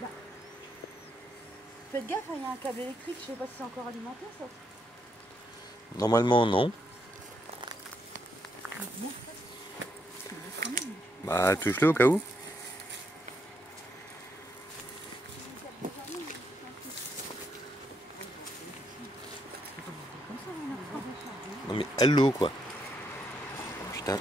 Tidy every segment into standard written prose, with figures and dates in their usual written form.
Bah. Faites gaffe, il y a un câble électrique, je sais pas si c'est encore alimenté ça. Normalement non. Bah touche-le au cas où. Non mais hello quoi. Putain.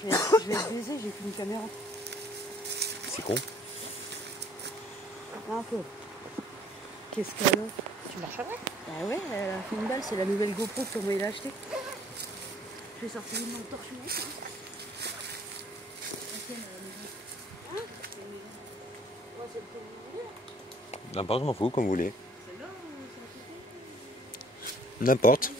Je vais te baiser, j'ai plus une caméra. C'est con. Un peu. Qu'est-ce qu'elle a? Tu marches avec? Bah ouais, elle a fait une balle, c'est la nouvelle GoPro que moi il a acheté. Je vais sortir une lampe torche nuit. N'importe, je m'en fous, comme vous voulez. N'importe.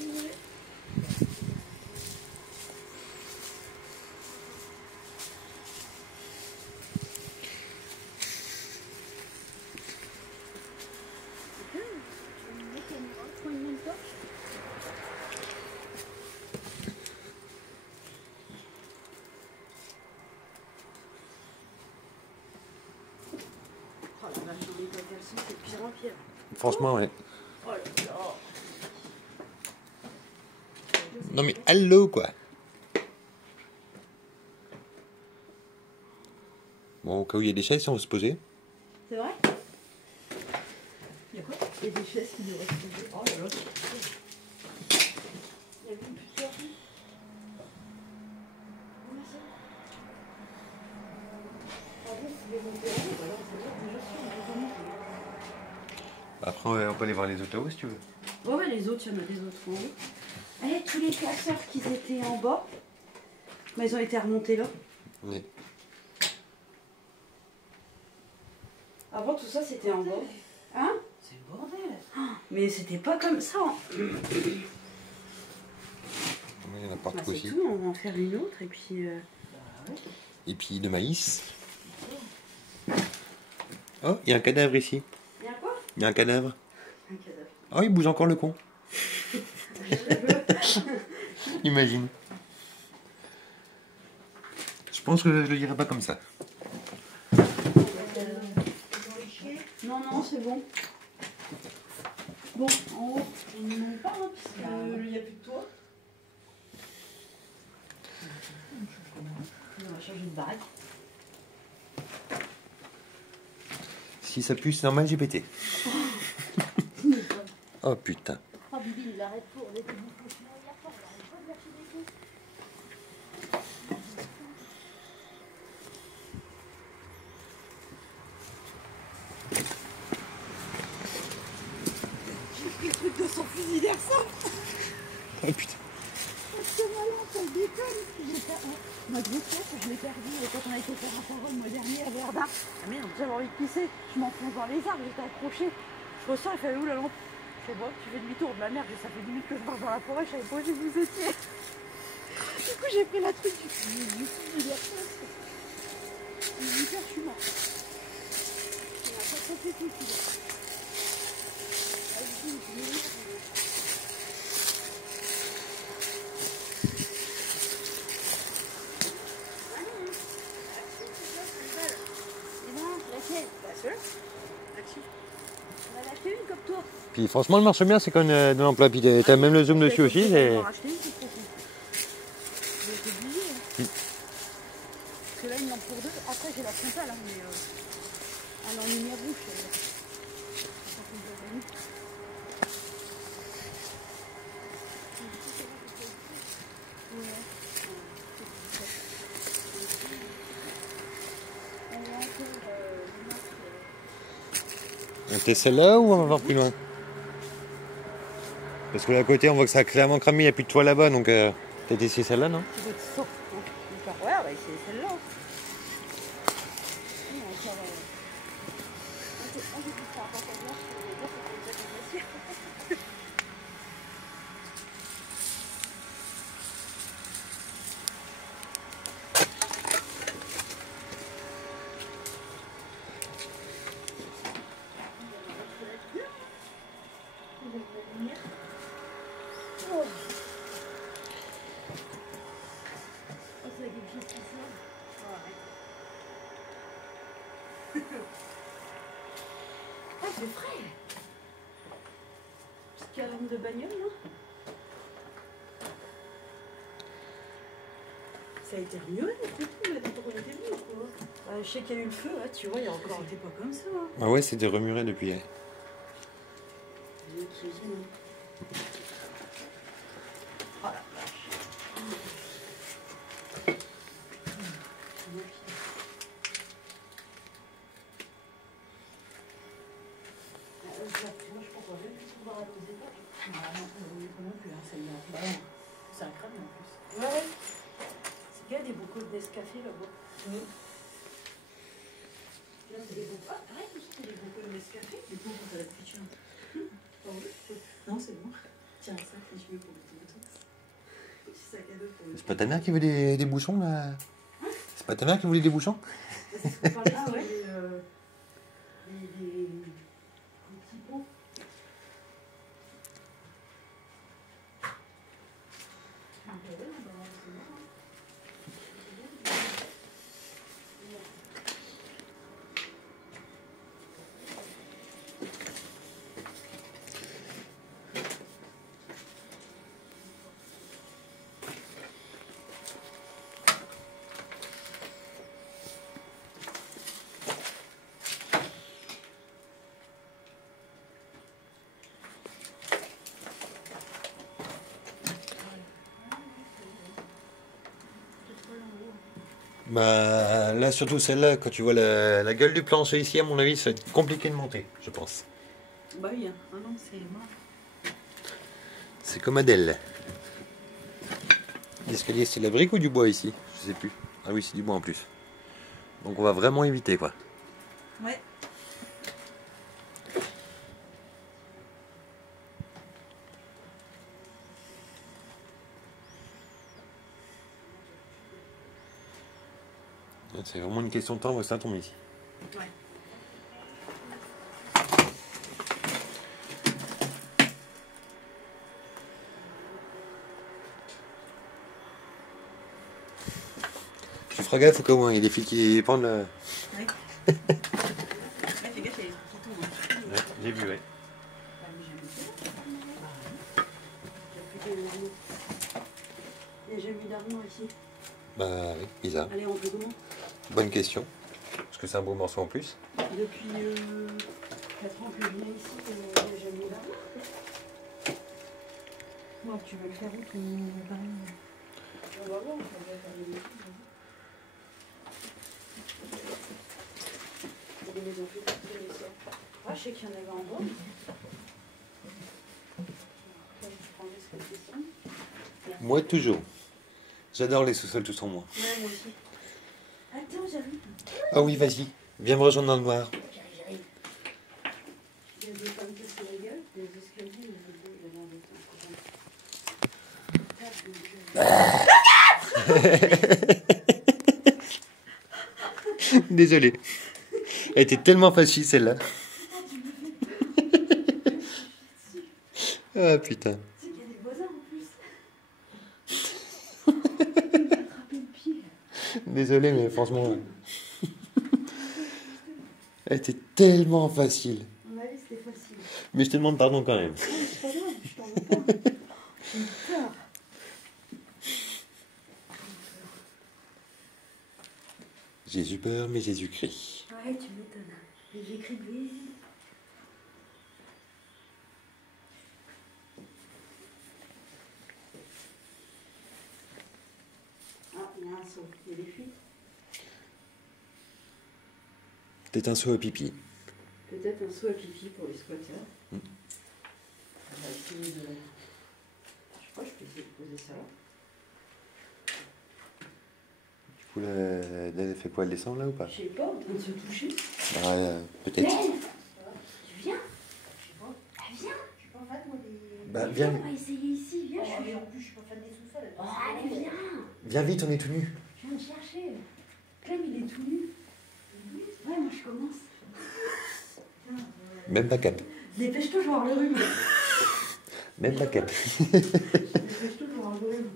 Oh la vache, j'en ai pas qu'elles sont, c'est de pire en pire. Franchement, ouais. Oh là là. Non mais hello quoi. Bon, au cas où il y a des chaises, si on veut se poser. C'est vrai? Il y a quoi? Il y a des chaises qui devraient se poser. Oh là là. Il y a une petite sortie. Comment ça? Ah bon, vous les montez là, bah alors c'est bon, déjà sûr, on peut monter. Après, on peut aller voir les autres là-haut si tu veux. Ouais, ouais, les autres, il y en a des autres en haut. Eh, tous les classeurs qui étaient en bas, mais ils ont été remontés là. Oui. Avant, tout ça, c'était en bas. Hein? C'est le bordel. Mais c'était pas comme ça. Il y en a Bah, partout c'est aussi. tout, on va en faire une autre et puis... Et puis de maïs. Oh, il y a un cadavre ici. Il y a quoi? Il y a un cadavre. Un cadavre. Oh, il bouge encore le con. Imagine. Je pense que je le dirais pas comme ça. Non, non, c'est bon. Bon, en haut, on ne monte pas, hein, puisqu'il n'y a plus de toit. On va changer de baraque. Si ça pue, c'est normal, j'ai pété. Oh putain. Oh, Bibi, il arrête pour les petits bouts. Hier soir, il arrête pas de lâcher des coups. J'ai pris le truc de son fusil d'airsoft. Oh putain. C'est malin, ça le déconne. Ma grosse tête, je l'ai perdu quand on a été faire un forum le mois dernier à Verdun. Ah merde, j'avais envie de pisser. Je m'enfonce dans les arbres, j'étais accrochée. Je ressors, il fait où la lampe? Je fais bon, tu fais demi-tour de la merde, ça fait 10 minutes que je marche dans la forêt, je savais pas où vous étiez. Du coup, j'ai pris la truc du fusil d'airsoft. Il est hyper, je suis morte. Il n'a pas trop fait tout, celui-là. Ah, du coup, il est Puis franchement, le marche bien, c'est qu'on est de l'emploi. Puis t'as même le zoom dessus aussi. C'est... Parce que là, il m'en pour deux. Après, j'ai la frontale, hein, mais elle est en lumière rouge. On était celle-là ou on va voir plus loin? Parce que là à côté, on voit que ça a clairement cramé, il n'y a plus de toit là-bas, donc peut-être essayer celle-là, non? Tu dois être sauf. Ouais, on va essayer celle-là. Oh. Oh, c'est quelque chose qui sort. Oh, arrête. Ah, c'est frais. Petite calandre de bagnole, là. Ça a été remué, c'est tout, là, quand on était venus, quoi. Je sais qu'il y a eu le feu, là, tu vois, il y a encore. C'était pas comme ça. Hein. Ah ouais, c'était remuré depuis. Les cuisines. Oh la vache. Moi, je comprends même plus pouvoir aller aux étages. Non plus, hein, c'est un crâne en plus. Ouais, ouais. C'est qu'il y a des bocaux de Nescafé là-bas. Oui. Là, c'est des bocaux. Ah, pareil, c'est des bocaux de Nescafé. Du coup, on va la pitcher un peu. Non, c'est bon. Tiens, ça, c'est mieux pour le téléphone. Petit sac à dos pour le. C'est pas ta mère qui veut des bouchons là? C'est pas ta mère qui voulait des bouchons? Ah ouais. Des petits pots. Bah là, surtout celle-là, quand tu vois la gueule du plancher ici, à mon avis, ça va être compliqué de monter, je pense. Bah oui, ah non, c'est mort. C'est comme Adèle. L'escalier, c'est de la brique ou du bois ici? Je sais plus. Ah oui, c'est du bois en plus. Donc on va vraiment éviter quoi. Ouais. C'est vraiment une question de temps où ça tombe ici. Ouais. Tu feras gaffe au cas où hein, il y a des filles qui prennent le... Ouais. Ouais, fais gaffe, il y a des trucs qui tombent. Hein. Ouais, j'ai vu, ouais. Il n'y a jamais eu d'armoire ici. Bah oui, bizarre. Allez, on peut comment? Bonne question. Parce que c'est un beau morceau en plus. Depuis 4 ans que je viens ici, il n'y a jamais eu d'armoire. Moi, tu veux le faire où ton bain? On va voir, on va faire des maisons. Il y a des maisons faites pour les sorts. Ah, je sais qu'il y en avait en bas. Après, je prends ce que c'est ça. Moi, toujours. J'adore les sous-sols tous en moi. Ouais, moi aussi. Attends, j'arrive. Ah oui, vas-y. Viens me rejoindre dans le noir. J'arrive. Il y a des femmes qui se la gueule, des escaliers, il y avait un Désolé. Elle était tellement facile celle-là. Ah putain. Tu sais qu'il y a des voisins en plus. Attraper le pied. Désolé, mais franchement. Elle était tellement facile. À mon avis, c'était facile. Mais je te demande pardon quand même. Non, mais c'est pas grave, je t'en veux pas. J'ai peur. Jésus peur, mais Jésus crie. Ouais, tu m'étonnes. Et j'écris lui. Ah, il y a un saut. Il y a des fuites. Peut-être un saut à pipi. Peut-être un saut à pipi pour les squatteurs. On va essayer de. Je crois que je peux essayer de poser ça là. Du coup, elle fait quoi? Elle descend là ou pas? Je sais pas, en train de se toucher. Bah, peut-être. Tu viens? Je sais pas. Ah, viens! Je suis pas fan, moi, des. Bah, viens. On va essayer ici, viens. Oh, mais en plus, je suis pas fan des sous-sols. Oh, allez, viens! Viens vite, on est tout nus. Je viens de chercher. Clem, il est tout nu. Ouais, moi, je commence. Même pas cap. Dépêche-toi, je vais avoir le rhume. Même ma cape. Je les toujours en volume.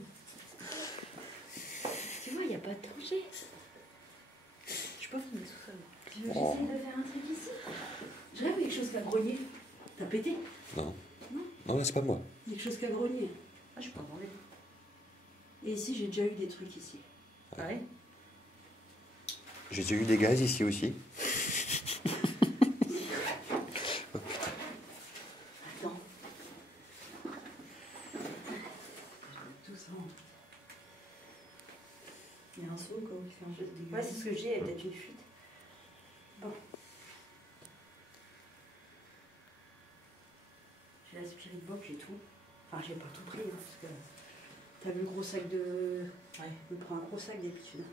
Tu vois, il n'y a pas de danger. Je suis pas fumée sous ça. Tu veux que j'essaye de faire un truc ici? Je rêve quelque chose qui a grogné. T'as pété? Non. Non. Non, là, c'est pas moi. Quelque chose qui a grogné. Ah, je suis pas branlée. Et ici, j'ai déjà eu des trucs ici. Pareil. J'ai déjà eu des gaz ici aussi. Attends. Tout ça en fait. Il y a un seau quoi, qui fait un jeu de dégâts. Ouais, c'est ce que j'ai, il y a peut-être une fuite. Bon. J'ai la Spirit Box, j'ai tout. Enfin, j'ai pas tout pris, hein, parce que t'as vu le gros sac de. Ouais, je me prends un gros sac d'habitude.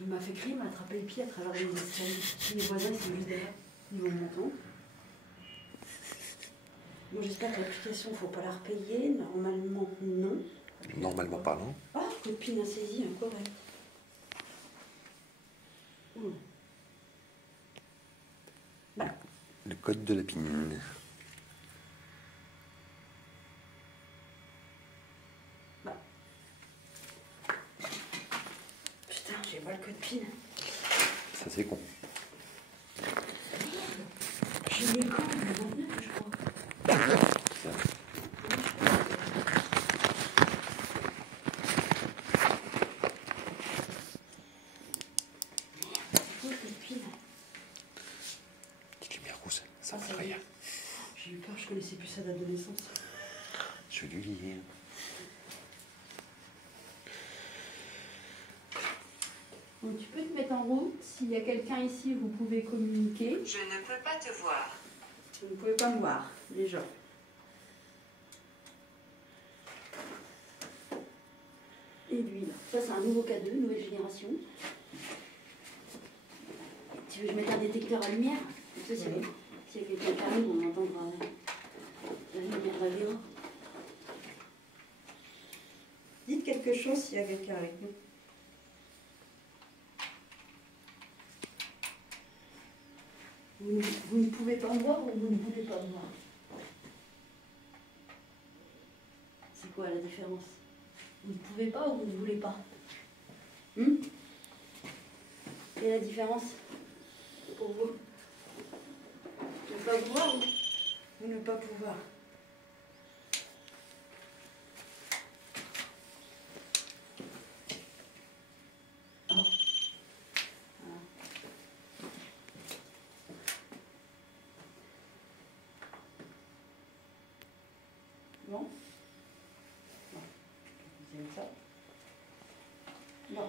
Il m'a fait crier, il m'a attrapé le pied à travers les escaliers. Les voisins, ils sont juste derrière. Ils vont monter. Bon, j'espère que l'application, il ne faut pas la repayer. Normalement, non. Normalement parlant. Ah, copine a saisi un correct. Bah. Le code de la pine. Bah. Putain, j'ai pas le code PIN. Ça, c'est con. J'ai mis le code le 29, je crois. Ça. Petite lumière rousse, ça va rien. J'ai eu peur, je connaissais plus sa date de naissance. Je vais lui lire. Donc tu peux te mettre en route. S'il y a quelqu'un ici, vous pouvez communiquer. Je ne peux pas te voir. Vous ne pouvez pas me voir, déjà. Et lui, là. Ça, c'est un nouveau K2, nouvelle génération. Tu veux que je mette un détecteur à lumière? Comme ça, c'est bon. S'il y a quelqu'un qui arrive, on entendra la lumière d'Avéra. Dites quelque chose s'il y a quelqu'un avec nous. Vous ne pouvez pas me voir ou vous ne voulez pas me voir? C'est quoi la différence? Vous ne pouvez pas ou vous ne voulez pas? Quelle est la différence pour vous? Ne pas pouvoir ou ne pas pouvoir? Oh. Voilà. Bon. Bon. Vous aimez ça? Bon.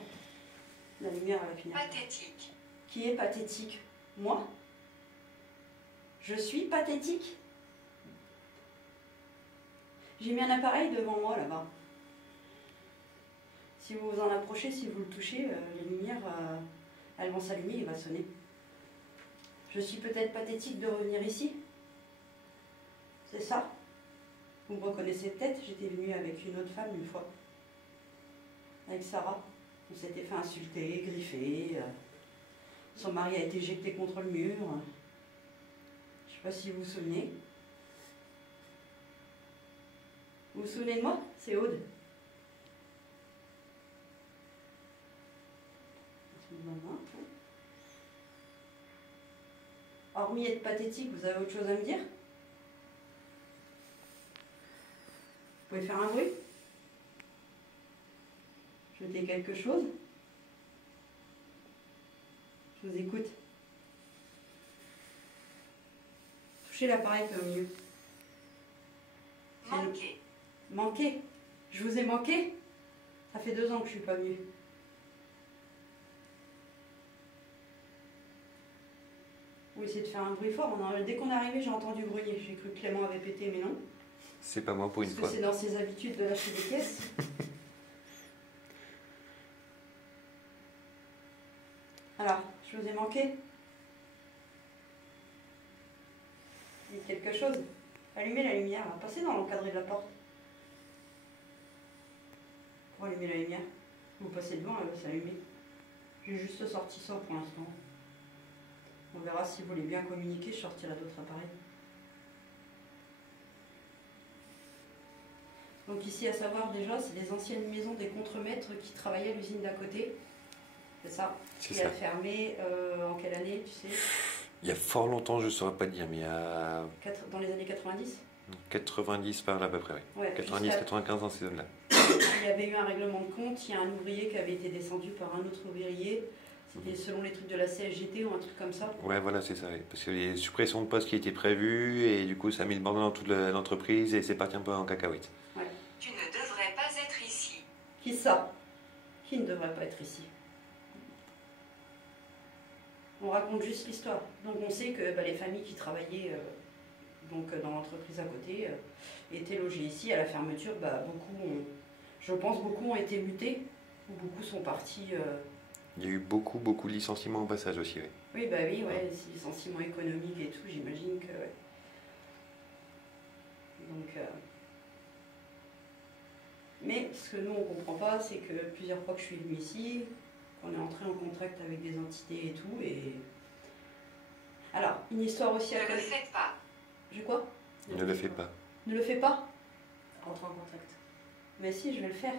La lumière va finir. Pathétique. Qui est pathétique? Moi? Je suis pathétique? J'ai mis un appareil devant moi là-bas. Si vous vous en approchez, si vous le touchez, les lumières, elles vont s'allumer, il va sonner. Je suis peut-être pathétique de revenir ici? C'est ça? Vous me reconnaissez peut-être, j'étais venue avec une autre femme une fois. Avec Sarah. On s'était fait insulter, griffer. Son mari a été jeté contre le mur. Je ne sais pas si vous vous souvenez. Vous vous souvenez de moi? C'est Aude. Hormis être pathétique, vous avez autre chose à me dire? Vous pouvez faire un bruit? Jeter quelque chose? Je vous écoute. Touchez l'appareil qui est au milieu. Manqué. Manqué? Je vous ai manqué? Ça fait 2 ans que je ne suis pas venue. Vous essayez de faire un bruit fort. Dès qu'on est arrivé, j'ai entendu grogner. J'ai cru que Clément avait pété, mais non. C'est pas moi pour une fois. Parce que c'est dans ses habitudes de lâcher des pièces. Alors, je vous ai manqué? Dites quelque chose. Allumez la lumière, là. Passez dans l'encadré de la porte. Pour allumer la lumière. Vous passez devant, elle va s'allumer. J'ai juste sorti ça pour l'instant. On verra si vous voulez bien communiquer, je sortirai d'autres appareils. Donc ici, à savoir déjà, c'est les anciennes maisons des contremaîtres qui travaillaient à l'usine d'à côté. C'est ça. C'est Qui ça. a fermé en quelle année, tu sais? Il y a fort longtemps, je ne saurais pas te dire, mais il y a Dans les années 90. 90 par là à peu près, oui. Ouais, 90-95 dans ces zones-là. il y avait eu un règlement de compte, il y a un ouvrier qui avait été descendu par un autre ouvrier. C'était selon les trucs de la CSGT ou un truc comme ça. Ouais, voilà, c'est ça. Oui. Parce que les suppressions de postes qui étaient prévues, et du coup, ça a mis le bordel dans toute l'entreprise, et c'est parti un peu en cacahuète. Ouais. Tu ne devrais pas être ici. Qui ça? Qui ne devrait pas être ici? On raconte juste l'histoire. Donc on sait que les familles qui travaillaient dans l'entreprise à côté étaient logées ici. À la fermeture, je pense beaucoup ont été mutés, ou beaucoup sont partis. Il y a eu beaucoup de licenciements au passage aussi, oui. Oui, oui, ouais, c'est licenciements économiques et tout, j'imagine que. Ouais. Donc. Mais ce que nous on comprend pas, c'est que plusieurs fois que je suis venue ici, qu'on est entré en contact avec des entités et tout, et. Alors, une histoire aussi à Ne le côté. faites pas. J'ai quoi? Ne le fais pas. Ne le fais pas? Rentre en contact. Mais si, je vais le faire.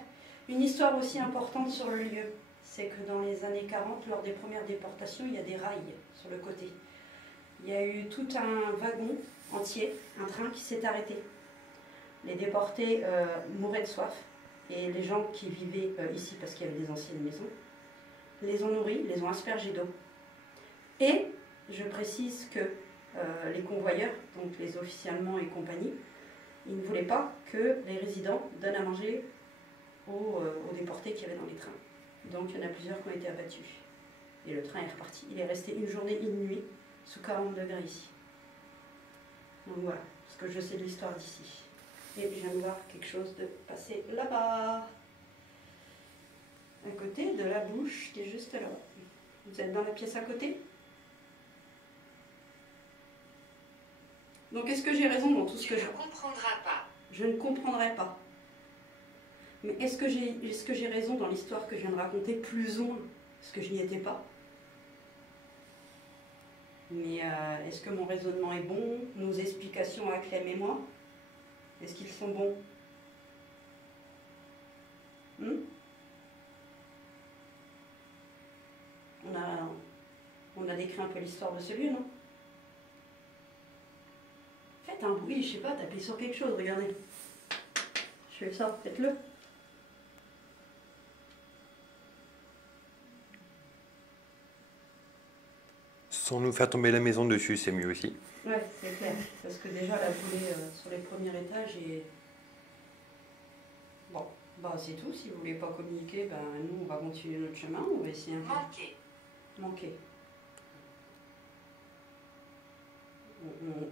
Une histoire aussi importante sur le lieu, c'est que dans les années 40, lors des premières déportations, il y a des rails sur le côté. Il y a eu tout un wagon entier, un train qui s'est arrêté. Les déportés mouraient de soif et les gens qui vivaient ici, parce qu'il y avait des anciennes maisons, les ont nourris, les ont aspergés d'eau. Et je précise que les convoyeurs, donc les officiers allemands et compagnie, ils ne voulaient pas que les résidents donnent à manger aux déportés qu'il y avait dans les trains. Donc il y en a plusieurs qui ont été abattus. Et le train est reparti. Il est resté une journée, une nuit, sous 40 degrés ici. Donc voilà, ce que je sais de l'histoire d'ici. Et je viens de voir quelque chose de passer là-bas, à côté de la bouche qui est juste là. Vous êtes dans la pièce à côté? Donc est-ce que j'ai raison dans tout ce Tu que ne comprendras pas. Je ne comprendrai pas. Mais est-ce que j'ai raison dans l'histoire que je viens de raconter, plus ou moins? Parce que je n'y étais pas. Mais est-ce que mon raisonnement est bon? Nos explications à Clem et moi, est-ce qu'ils sont bons? On a décrit un peu l'histoire de ce lieu, non? Faites un bruit, je sais pas, tapez sur quelque chose, regardez. Je fais ça, faites-le. Sans nous faire tomber la maison dessus, c'est mieux aussi. Ouais, c'est clair. Parce que déjà, la volée sur les premiers étages est... Bon, c'est tout. Si vous voulez pas communiquer, nous, on va continuer notre chemin. On va essayer un peu. Manquer.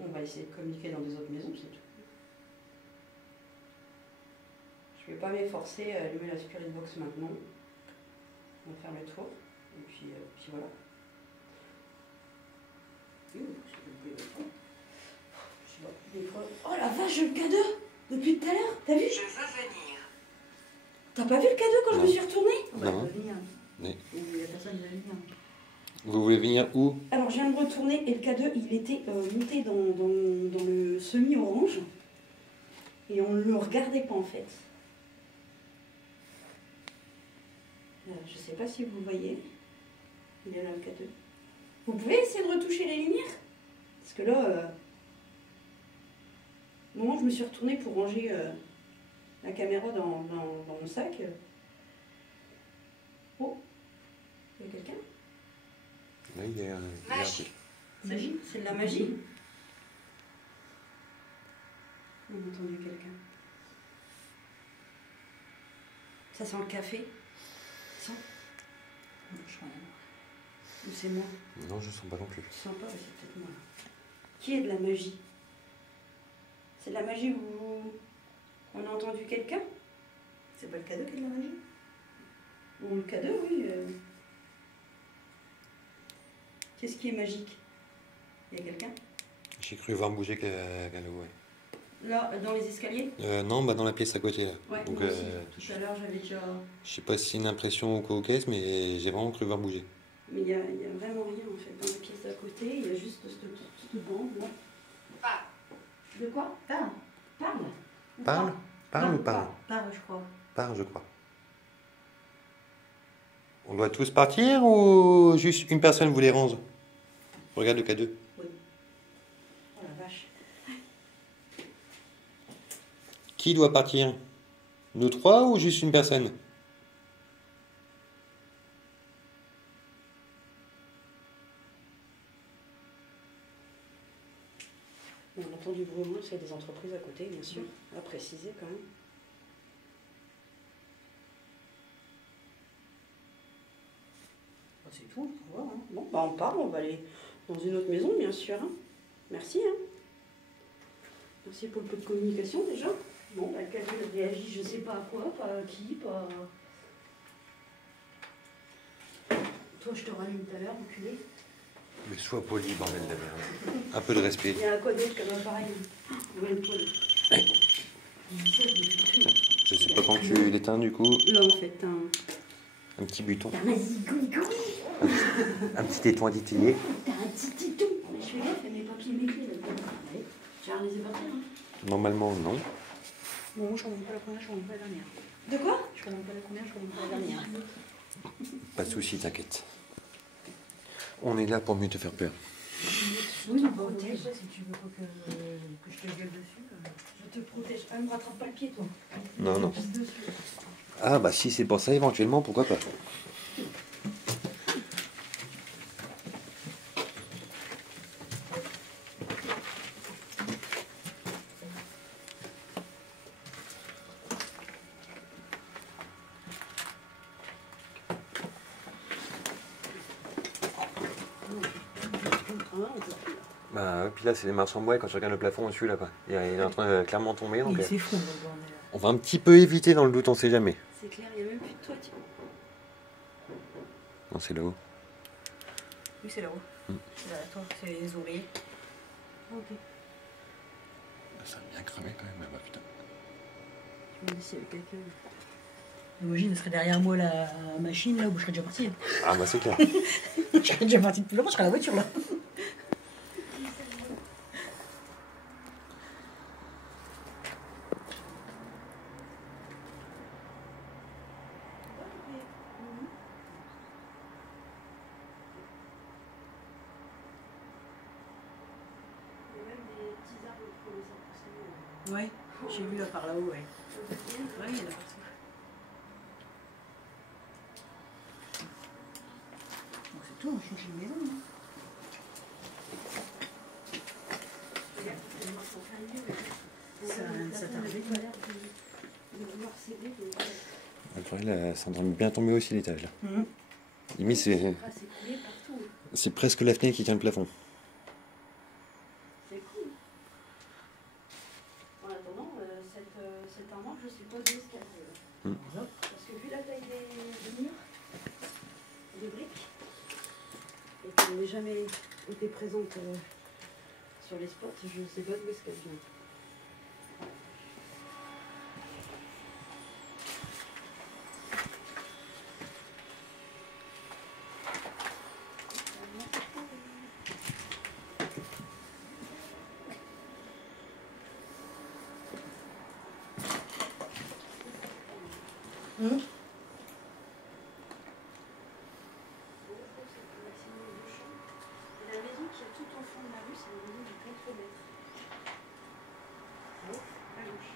On va essayer de communiquer dans des autres maisons, c'est tout. Je vais pas m'efforcer à allumer la spirit box maintenant. On va faire le tour. Et puis voilà. Oh la vache, le cadeau! Depuis tout à l'heure, t'as vu? Je veux venir. T'as pas vu le cadeau quand je me suis retournée? Non. Il y a personne qui va venir. Vous voulez venir où? Alors je viens de me retourner et le cadeau il était monté dans le semi-orange et on ne le regardait pas en fait. Je sais pas si vous voyez. Il est là le cadeau. Vous pouvez essayer de retoucher les lumières? Parce que là, au moment où je me suis retournée pour ranger la caméra dans mon sac. Oh, il y a quelqu'un? Oui, il y a Magie. Magie? C'est de la magie? On a entendu quelqu'un. Ça sent le café? Ça sent? Non, je sens rien. Ou c'est moi? Non, je sens pas non plus. Je sens pas, mais c'est peut-être moi. Qui est de la magie? C'est de la magie où on a entendu quelqu'un? C'est pas le cadeau qui est de la magie? Ou le cadeau, oui. Qu'est-ce qui est magique? Il y a quelqu'un? J'ai cru voir bouger Gallo, ouais. Là, dans les escaliers? Non, dans la pièce à côté, là. Ouais, Donc, moi aussi. Tout à l'heure, j'avais déjà... je sais pas si c'est une impression ou quoi au caisse, mais j'ai vraiment cru voir bouger. Mais il n'y a vraiment rien, en fait. Dans la pièce à côté, il y a juste cette bande, là. Pas. De quoi? Parle. Parle. Parle? Par ou par? Par, je crois. Par, je crois. On doit tous partir ou juste une personne vous les range? Regarde le K2. Oui. Oh la vache. Qui doit partir? Nous trois ou juste une personne? On entend du bruit au moins, parce qu'il y a des entreprises à côté, bien sûr, à préciser quand même. Bah, c'est tout, on va voir, hein. Bon, bah on part, on va aller dans une autre maison, bien sûr. Hein. Merci. Hein. Merci pour le peu de communication déjà. Bon, bah, le camion réagit, je sais pas à quoi, pas à qui, pas. Toi, je te rallume tout à l'heure, enculé. Mais sois poli, bordel de merde. Un peu de respect. Il y a quoi d'autre comme appareil? Ouais, le poil. Je sais pas quand tu l'éteins du coup. Là, en fait, Un petit buton. T'as un zigouigou. Un petit étui titillé. T'as un petit titou. Mais je fais gaffe, il y a mes papiers et mes clés là-dedans. Allez, j'ai un les papiers, hein. Normalement, non. Bon, je remonte pas la première, je remonte pas la dernière. De quoi? Je remonte pas la première, je remonte pas la dernière. Pas de soucis, t'inquiète. On est là pour mieux te faire peur. Oui, bah, protège. Si tu veux pas que je te gueule dessus, je te protège. Ah, me rattrape pas le pied, toi. Non, non. Je te pisse dessus. Ah bah si c'est pour ça, éventuellement, pourquoi pas. Bah, puis là, c'est des marches en bois, et quand tu regardes le plafond au-dessus, là, quoi. Il est en train de clairement tomber, donc... Il s'effondre, le bordel. On va un petit peu éviter dans le doute, on sait jamais. C'est clair, il n'y a même plus de toiture. Non, c'est là-haut. Oui, c'est là-haut. C'est derrière toi, c'est les ouvriers. Ok. Ça a bien cramé quand même, bah putain. Je me dis s'il y avait quelqu'un. L'origine serait derrière moi la machine là où je serais déjà parti. Ah bah c'est clair. Je serais déjà parti depuis longtemps, je serais à la voiture là. Ouais, j'ai vu là par là-haut, ouais. Ouais, il y en a partout. Bon, c'est tout, on change une maison. Hein. Ça t'arrive pas l'air de vouloir céder. Là, ça est bien tombé aussi l'étage là. Limite C'est coulé partout. c'est presque la fenêtre qui tient le plafond. C'est cool. En attendant, cette armoire, je sais pas d'où est-ce qu'elle vient. Parce que vu la taille des murs, des briques, et qu'elle n'ait jamais été présente sur les spots, je sais pas d'où est-ce qu'elle vient. La maison qui est tout au fond de la rue, c'est la maison du contre-maître. À gauche.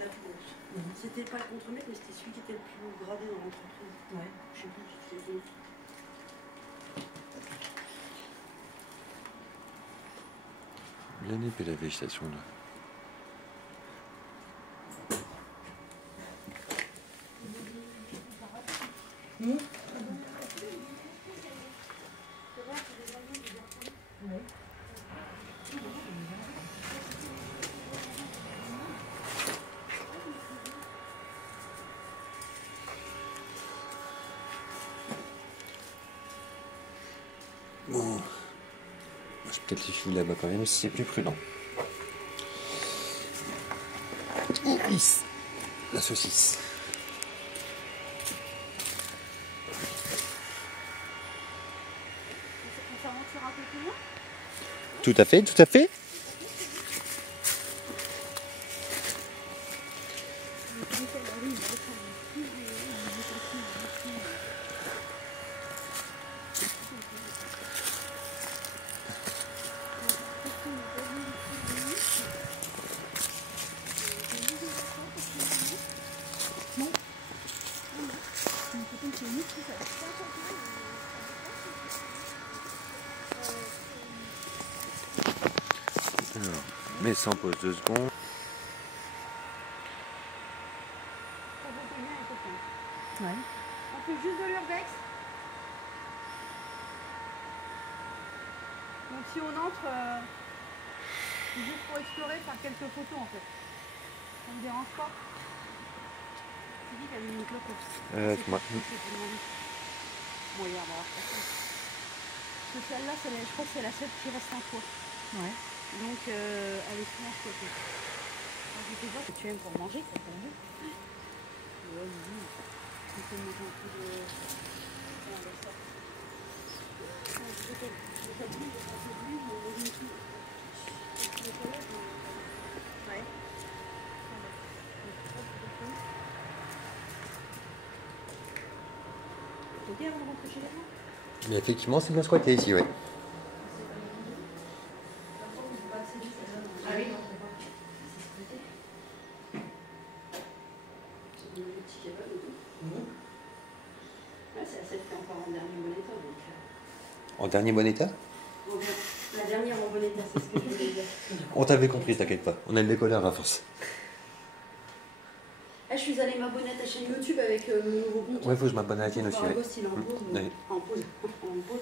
La plus grosse. C'était pas le contre-maître, mais c'était celui qui était le plus haut gradé dans l'entreprise. Ouais. Je sais plus si c'était lui. Bien épais la végétation là. Bon, je vais peut-être les filer là-bas quand même si c'est plus prudent. La saucisse. Ça monte sur un peu plus loin? Tout à fait, tout à fait. Alors, mets ça en pause 2 secondes. Ouais. On fait juste de l'urbex. Donc si on entre, c'est juste pour explorer, faire quelques photos en fait. Ça ne me dérange pas. Tu dis qu'elle a mis une clope. Moi. Bon, regarde, alors, parce que celle-là, je crois que c'est la seule qui reste en toi. Ouais. Donc, elle est souvent stockée. Je sais pas que tu aimes pour manger, ça pour vous. Ouais, oui. Tu peux manger un peu de... Ouais. C'est bien avant de rentrer chez les gens. Mais effectivement, c'est bien squatté ici, ouais. Ah oui. C'est celle qui est encore en dernier bon état. Donc, En dernier bon état? la dernière en bon état, c'est ce que je voulais dire. On t'avait compris, t'inquiète pas. On a le décolleur à force. Ah, je suis allée m'abonner à ta chaîne YouTube avec mon nouveau compte. Ouais, faut que je m'abonne à la tienne aussi. Par Ouais. gosse, il est en pause. Ouais. En pause. En pause.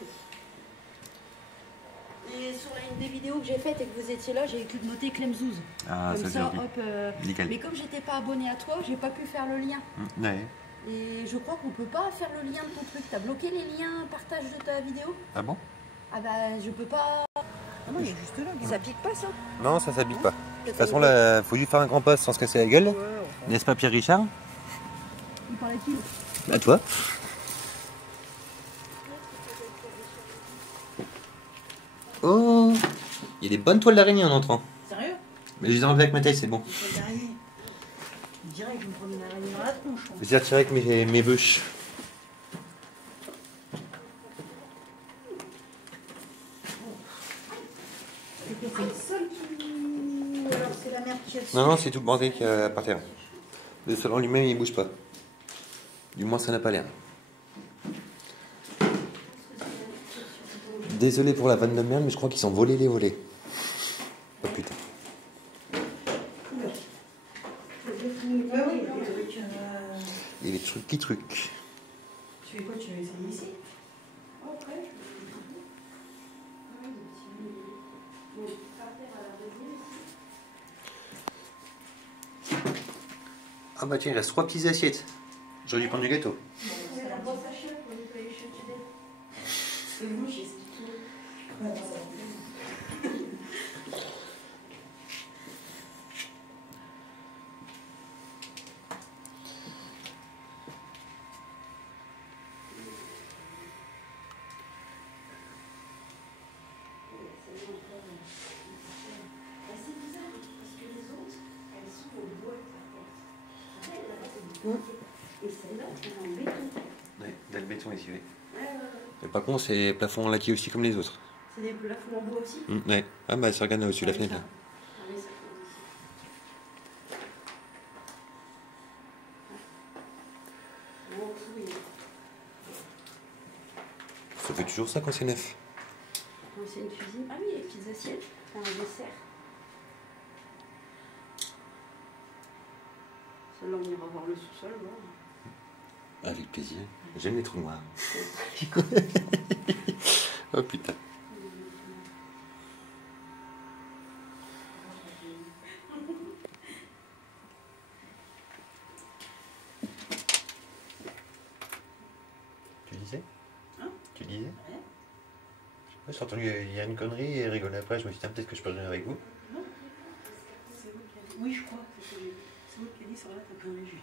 Et sur une des vidéos que j'ai faites et que vous étiez là, j'ai noté Clemzouz. Ah, Comme ça, hop. Nickel. Mais comme j'étais pas abonnée à toi, j'ai pas pu faire le lien. Ouais. Et je crois qu'on peut pas faire le lien de ton truc. T'as bloqué les liens partage de ta vidéo? Ah bon? Ah bah je peux pas. Ah non, il y a juste là. Ça pique pas ça? Non, ça s'habille pas. De toute façon, là, faut juste faire un grand pas sans se casser la gueule. N'est-ce pas, Pierre Richard? Il parlait qui? À toi. Oh! Il y a des bonnes toiles d'araignée en entrant. Sérieux? Mais je les ai enlevées avec ma taille, c'est bon. Une araignée. Je dirais que je me prends une araignée dans la tronche. Je les ai retirées avec mes bûches. C'est le sol qui... Ou alors c'est la mer qui est dessus? Non, non, c'est tout le bordel qu'il y a par terre. Le sol en lui-même, il bouge pas. Du moins, ça n'a pas l'air. Désolé pour la vanne de merde, mais je crois qu'ils sont volés les volets. Oh putain. Et les trucs qui trucs. Tu fais quoi? Tu veux essayer ici? Ah bah tiens, il reste 3 petites assiettes. J'aurais dû prendre du gâteau. Et celle-là, elle est en béton. Ouais, il y a le béton ici, oui. Mais par contre, c'est plafond en laqué aussi comme les autres. C'est des plafonds en bois aussi? Ouais. Ah bah ça regarde au-dessus de la fenêtre là. Ah oui, ça fait aussi. Bon, oui. Ça fait toujours ça quand c'est neuf. C'est une cuisine. Ah oui, les petites assiettes. Un dessert. Celle-là, on ira voir le sous-sol. Voir. Avec plaisir. J'aime les trous noirs. Oh putain. Tu disais? Hein? Tu disais? Rien. Je sais pas, j'ai entendu il y a une connerie et rigolé après. Je me suis dit, tiens, peut-être que je peux revenir avec vous. Non. C'est vous qui avez dit. Oui, je crois. C'est vous qui avez dit sur la table quand j'ai vu.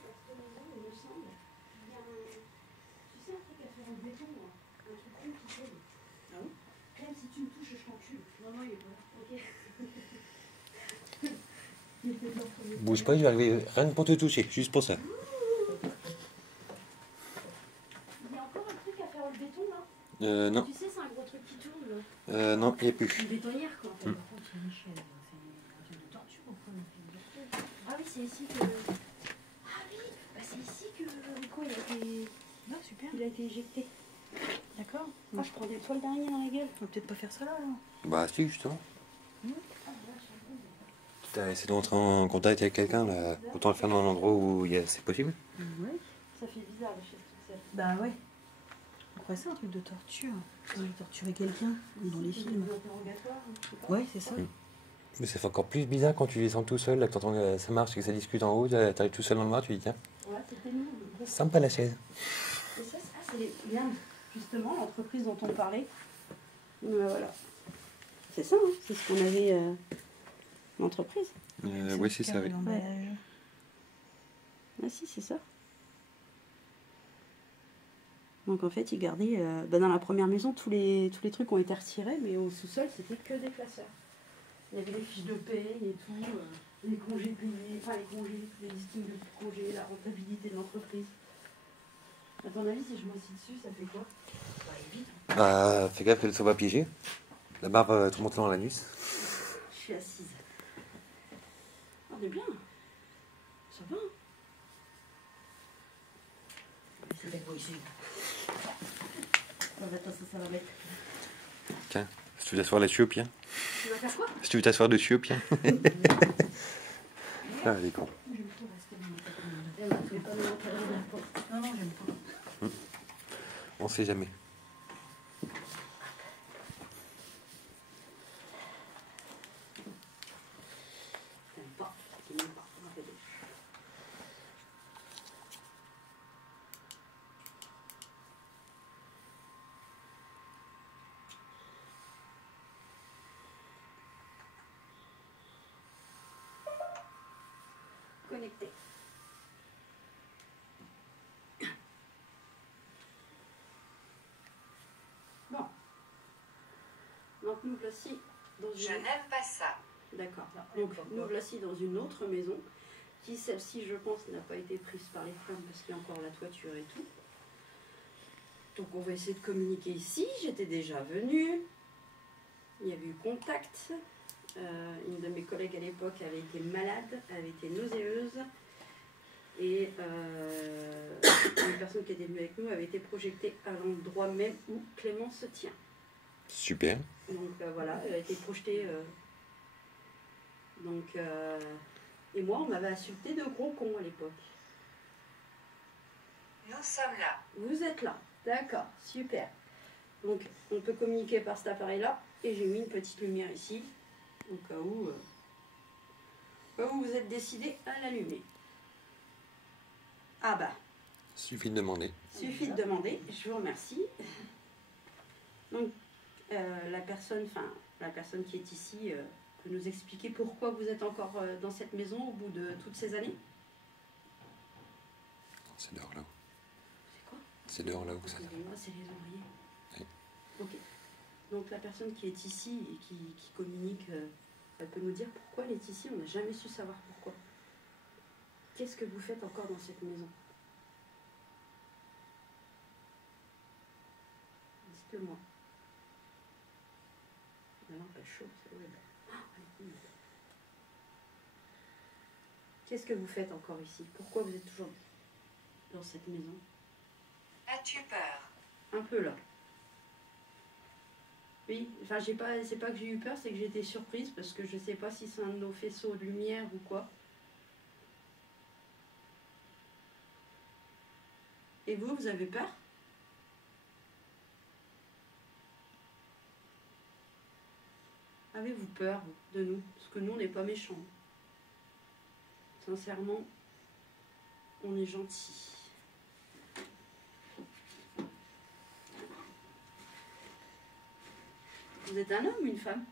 cette maison, il me semble, il y a tu sais, un truc à faire en béton, là. Un truc rond qui tourne. Ah oui? Même si tu me touches, je t'encule. Non, non, il est pas là. Ok. Il était de l'autre côté. Bouge pas, je vais arriver rien que pour te toucher, juste pour ça. Il y a encore un truc à faire en béton, là. Non, Tu sais, c'est un gros truc qui tourne, là. non, il n'y a plus. Une bétonnière, quoi, en fait. Mm. Par contre, c'est une échelle. C'est un truc de torture, ou quoi? Ah oui, c'est ici que... Ah oui, bah c'est ici que Rico, il a été... Ah, super. Il a été éjecté. D'accord. Ah, je prends des toiles d'araignée dans la gueule. On va peut-être pas faire ça là, alors. Bah si, justement. T'as essayé d'entrer en contact avec quelqu'un, là, autant le faire dans un endroit où c'est possible. Ouais. Ça fait bizarre, la chaise toute seule. Bah ouais. Après, c'est un truc de torture. Quand j'ai torturé quelqu'un, comme dans les films. Des interrogatoires, je sais pas. Ouais, c'est ça. Mm. Mais ça fait encore plus bizarre quand tu descends tout seul, là, que t'entends que ça marche et que ça discute en haut, t'arrives tout seul dans le noir, tu dis tiens, Ouais, c'était nous. sympa la chaise. Et ça, c'est les Liam, justement, l'entreprise dont on parlait. Voilà. C'est ça, hein, c'est ce qu'on avait... l'entreprise. Oui, c'est ça, oui. l'emballage. Ah si, c'est ça. Donc en fait, ils gardaient... dans la première maison, tous les trucs ont été retirés, mais au sous-sol, c'était que des classeurs. Il y avait les fiches de paye et tout, les congés payés, enfin les congés, les listings de congés, la rentabilité de l'entreprise. À ton avis, si je m'assis dessus, ça fait quoi? Bah, vite. Bah, fais gaffe qu'elle soit pas piégée. La barre va te monter dans l'anus. Je suis assise. On est bien. Ça va. C'est belle voix ici. Ça va, ça va mettre. Tiens, si tu veux t'asseoir là-dessus au pire. Tu vas faire quoi? Si tu veux t'asseoir dessus au pire. Ah, elle est con. J'aime trop rester dans mon tapis. Elle m'a fait pas de l'intérieur de la porte. Non, non, j'aime pas. On sait jamais. T'aimes pas. Tu n'aimes pas. On a fait des... Connecté. Bon. Donc nous voici dans Je une... n'aime pas ça. D'accord. Donc nous voici dans une autre maison qui, celle-ci, je pense, n'a pas été prise par les flammes parce qu'il y a encore la toiture et tout. Donc on va essayer de communiquer ici. J'étais déjà venue. Il y avait eu contact. Une de mes collègues à l'époque avait été malade, avait été nauséeuse. Et une personne qui était venue avec nous avait été projetée à l'endroit même où Clément se tient. Super. Donc voilà, elle a été projetée. Et moi, on m'avait insulté de gros con à l'époque. Nous sommes là. Vous êtes là. D'accord, super. Donc, on peut communiquer par cet appareil-là. Et j'ai mis une petite lumière ici, au cas où vous êtes décidé à l'allumer. Ah bah, Suffit de demander. suffit de demander. Je vous remercie. Donc, la personne qui est ici peut nous expliquer pourquoi vous êtes encore dans cette maison au bout de toutes ces années? C'est dehors là-haut. C'est quoi? C'est dehors là-haut que ça. Excusez-moi, c'est les ouvriers. Oui. Ok. Donc la personne qui est ici et qui communique, elle peut nous dire pourquoi elle est ici. On n'a jamais su savoir pourquoi. Qu'est-ce que vous faites encore dans cette maison? Dites-le-moi. La lampe est chaude, c'est horrible. Ah, elle est humide. Qu'est-ce que vous faites encore ici? Pourquoi vous êtes toujours dans cette maison? As-tu peur? Un peu là. Oui, enfin c'est pas que j'ai eu peur, c'est que j'ai été surprise parce que je sais pas si c'est un de nos faisceaux de lumière ou quoi. Et vous avez peur? Avez-vous peur de nous? Parce que nous, on n'est pas méchants. Sincèrement, on est gentils. Vous êtes un homme ou une femme?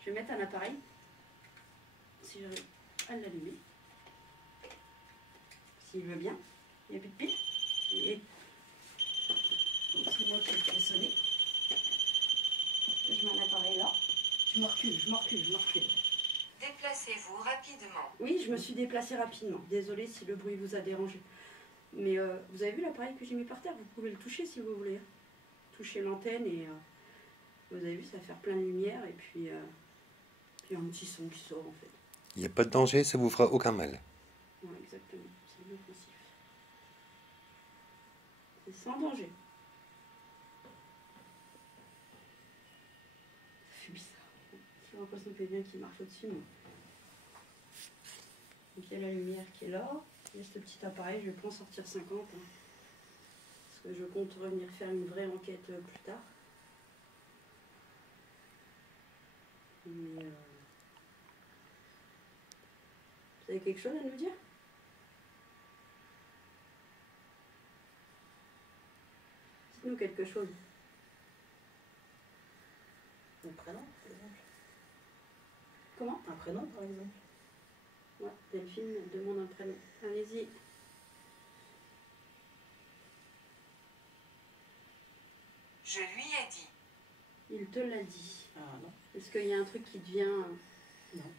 Je vais mettre un appareil. Si j'arrive à l'allumer. s'il veut bien. Il n'y a plus de pile. Et c'est moi qui le fais sonner. Je mets un appareil là. Je me recule. Déplacez-vous rapidement. Oui, je me suis déplacée rapidement. Désolée si le bruit vous a dérangé. Mais vous avez vu l'appareil que j'ai mis par terre? Vous pouvez le toucher si vous voulez. Toucher l'antenne et vous avez vu, ça va faire plein de lumière et puis un petit son qui sort en fait. Il n'y a pas de danger, ça vous fera aucun mal. Ouais, exactement, c'est inoffensif. C'est sans danger. Ça fait bizarre. J'ai l'impression que quelqu'un qui marche au-dessus. Mais... Donc il y a la lumière qui est là. Il y a ce petit appareil, je vais pas en sortir 50. Hein, parce que je compte revenir faire une vraie enquête plus tard. Mais, vous avez quelque chose à nous dire? Dites-nous quelque chose. Un prénom, par exemple. Comment? Un prénom, par exemple. Ouais, Delphine demande un prénom. Allez-y. Je lui ai dit. Il te l'a dit. Ah non. Est-ce qu'il y a un truc qui devient... Non.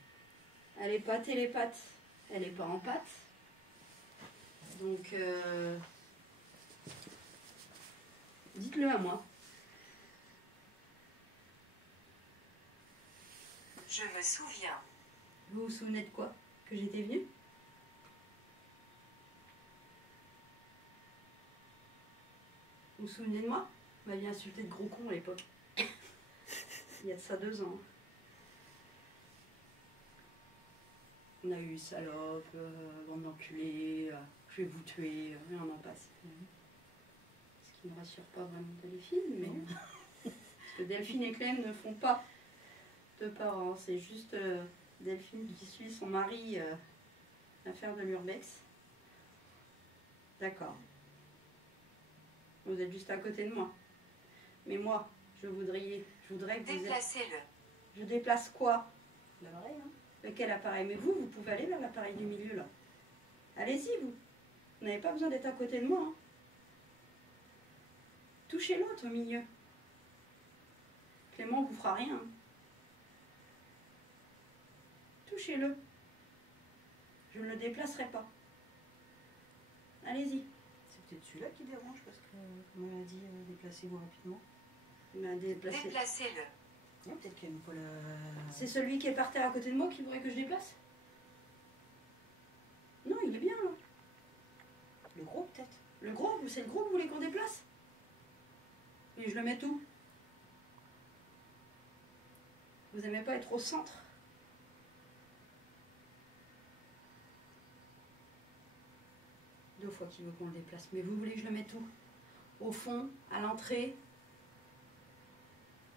Elle est pas télépathe. Elle est pas en pâte. Donc, dites-le à moi. Je me souviens. Vous vous souvenez de quoi? Que j'étais venue? Vous vous souvenez de moi? Vous m'aviez insulté de gros con à l'époque. Il y a de ça 2 ans. On a eu salope, bande d'enculés, je vais vous tuer, et on en passe. Ce qui ne me rassure pas vraiment Delphine, mais... Parce que Delphine et Clem ne font pas de parents, c'est juste Delphine qui suit son mari à faire de l'urbex. D'accord. Vous êtes juste à côté de moi. Mais moi, je voudrais que vous êtes... Déplacez-le. Je déplace quoi? L'appareil, hein. Lequel appareil? Mais vous pouvez aller vers l'appareil du milieu, là. Allez-y, vous. Vous n'avez pas besoin d'être à côté de moi. Hein. Touchez l'autre au milieu. Clément vous fera rien. Hein. Touchez-le. Je ne le déplacerai pas. Allez-y. C'est peut-être celui-là qui dérange parce que, comme on a dit, déplacez-vous rapidement. Déplacez-le. Ouais, peut-être qu'il n'aime pas la... C'est celui qui est par terre à côté de moi qui voudrait que je déplace? Non, il est bien là. Le gros, peut-être. Le gros, c'est le gros que vous voulez qu'on déplace? Et je le mets où? Vous aimez pas être au centre? Deux fois qu'il veut qu'on le déplace. Mais vous voulez que je le mette où? Au fond, à l'entrée?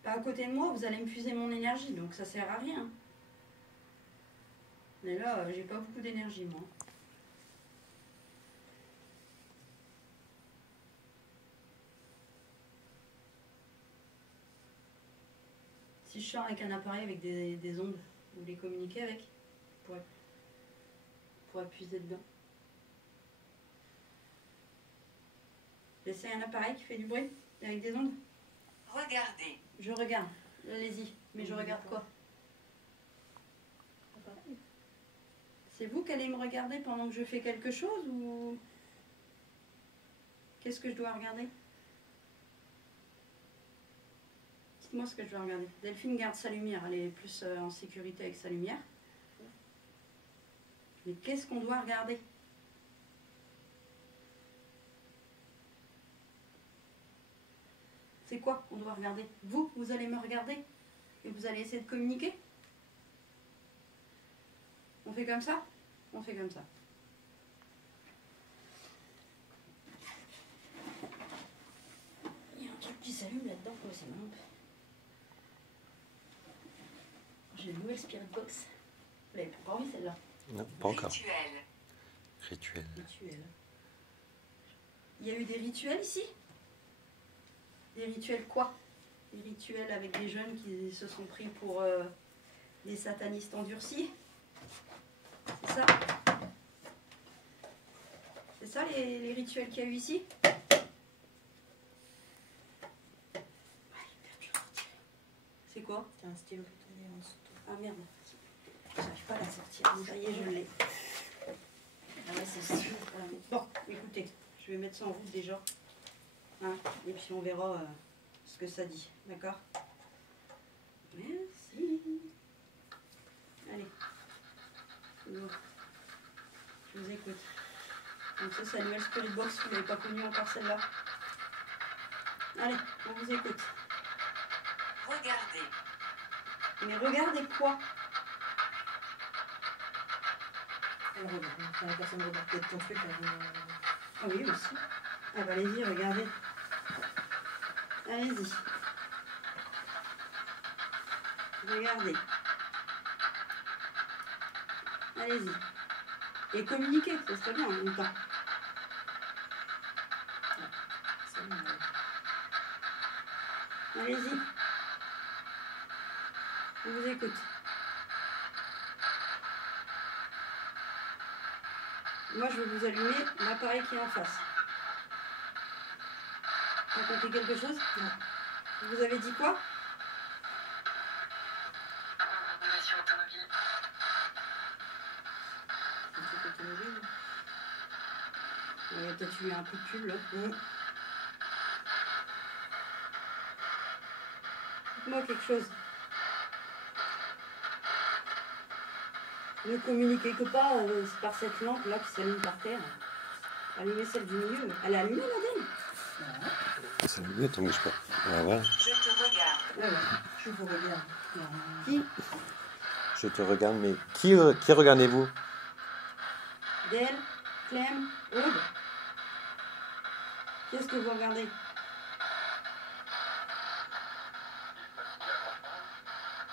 Pas à côté de moi, vous allez me puiser mon énergie, donc ça sert à rien. Mais là, j'ai pas beaucoup d'énergie, moi. Si je sors avec un appareil avec des ondes, vous les communiquez avec? Pour puiser dedans. J'essaie un appareil qui fait du bruit, avec des ondes. Regardez. Je regarde, allez-y. Mais je regarde quoi? Appareil. C'est vous qui allez me regarder pendant que je fais quelque chose ou... Qu'est-ce que je dois regarder? Dites-moi ce que je dois regarder. Delphine garde sa lumière, elle est plus en sécurité avec sa lumière. Mais qu'est-ce qu'on doit regarder? C'est quoi qu'on doit regarder? Vous allez me regarder et vous allez essayer de communiquer? On fait comme ça? On fait comme ça. Il y a un truc qui s'allume là-dedans, quoi, c'est une lampe. J'ai loué le Spirit Box. Vous l'avez pas envie celle-là? Non, pas encore. Rituel. Rituel. Rituel. Il y a eu des rituels ici? Des rituels quoi? Des rituels avec des jeunes qui se sont pris pour des satanistes endurcis? C'est ça? ça les rituels qu'il y a eu ici? C'est quoi? T'as un stylo pour t'aider en dessous. Ah merde. J'arrive pas à la sortir. Ça y est, je l'ai. Ah ouais, c'est sûr. Bon, écoutez, je vais mettre ça en route déjà. Hein, et puis on verra ce que ça dit. D'accord? Merci. Allez. C'est bon. Je vous écoute. Donc ça, c'est la nouvelle Spirit Box. Vous n'avez pas connu encore celle-là. Allez, on vous écoute. Regardez. Mais regardez quoi? Elle regarde. Quand la personne regarde peut-être ton truc, elle Ah oui, aussi. Ah bah allez-y, regardez. Allez-y. Regardez. Allez-y. Et communiquez, ça serait bien en même temps. c'est bon. Allez-y. On vous écoute. Moi, je vais vous allumer l'appareil qui est en face. Vous racontez quelque chose? Non. Vous avez dit quoi? Innovation automobile. Un truc automobile. Il y a peut-être eu un coup de pub là. Dites-moi quelque chose. Ne communiquez que pas par cette lampe là qui s'allume par terre. Allumez celle du milieu. Elle est allumée la dame? C'est mieux, t'en bouge pas. Ah, voilà. Je te regarde. Je vous regarde. Qui? Je te regarde, mais qui regardez-vous? Del, Clem, Aude. Qu'est-ce que vous regardez?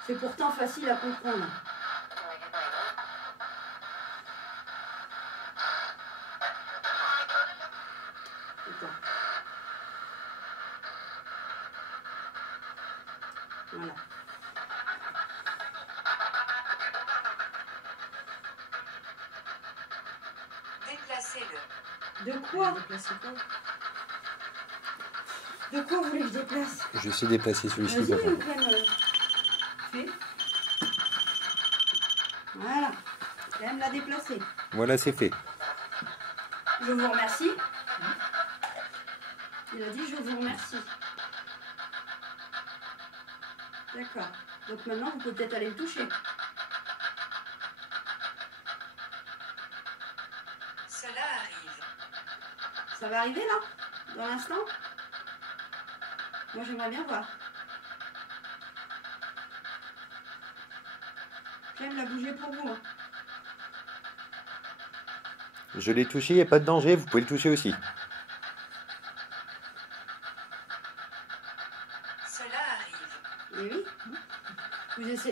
C'est pourtant facile à comprendre. Attends. Voilà. Déplacez-le. De quoi? Déplacer quoi? De quoi vous voulez que je déplace? Je vais essayer de déplacer celui-ci. Vas-y, papa. Clem. Fais. Voilà. Clem l'a déplacé. Voilà, c'est fait. Je vous remercie. Il a dit je vous remercie. D'accord. Donc maintenant, vous pouvez peut-être aller le toucher. Cela arrive. Ça va arriver là? Dans l'instant? Moi, j'aimerais bien voir. Clem l'a bougé pour vous. Hein. Je l'ai touché, il n'y a pas de danger, vous pouvez le toucher aussi. Cela arrive. Et oui.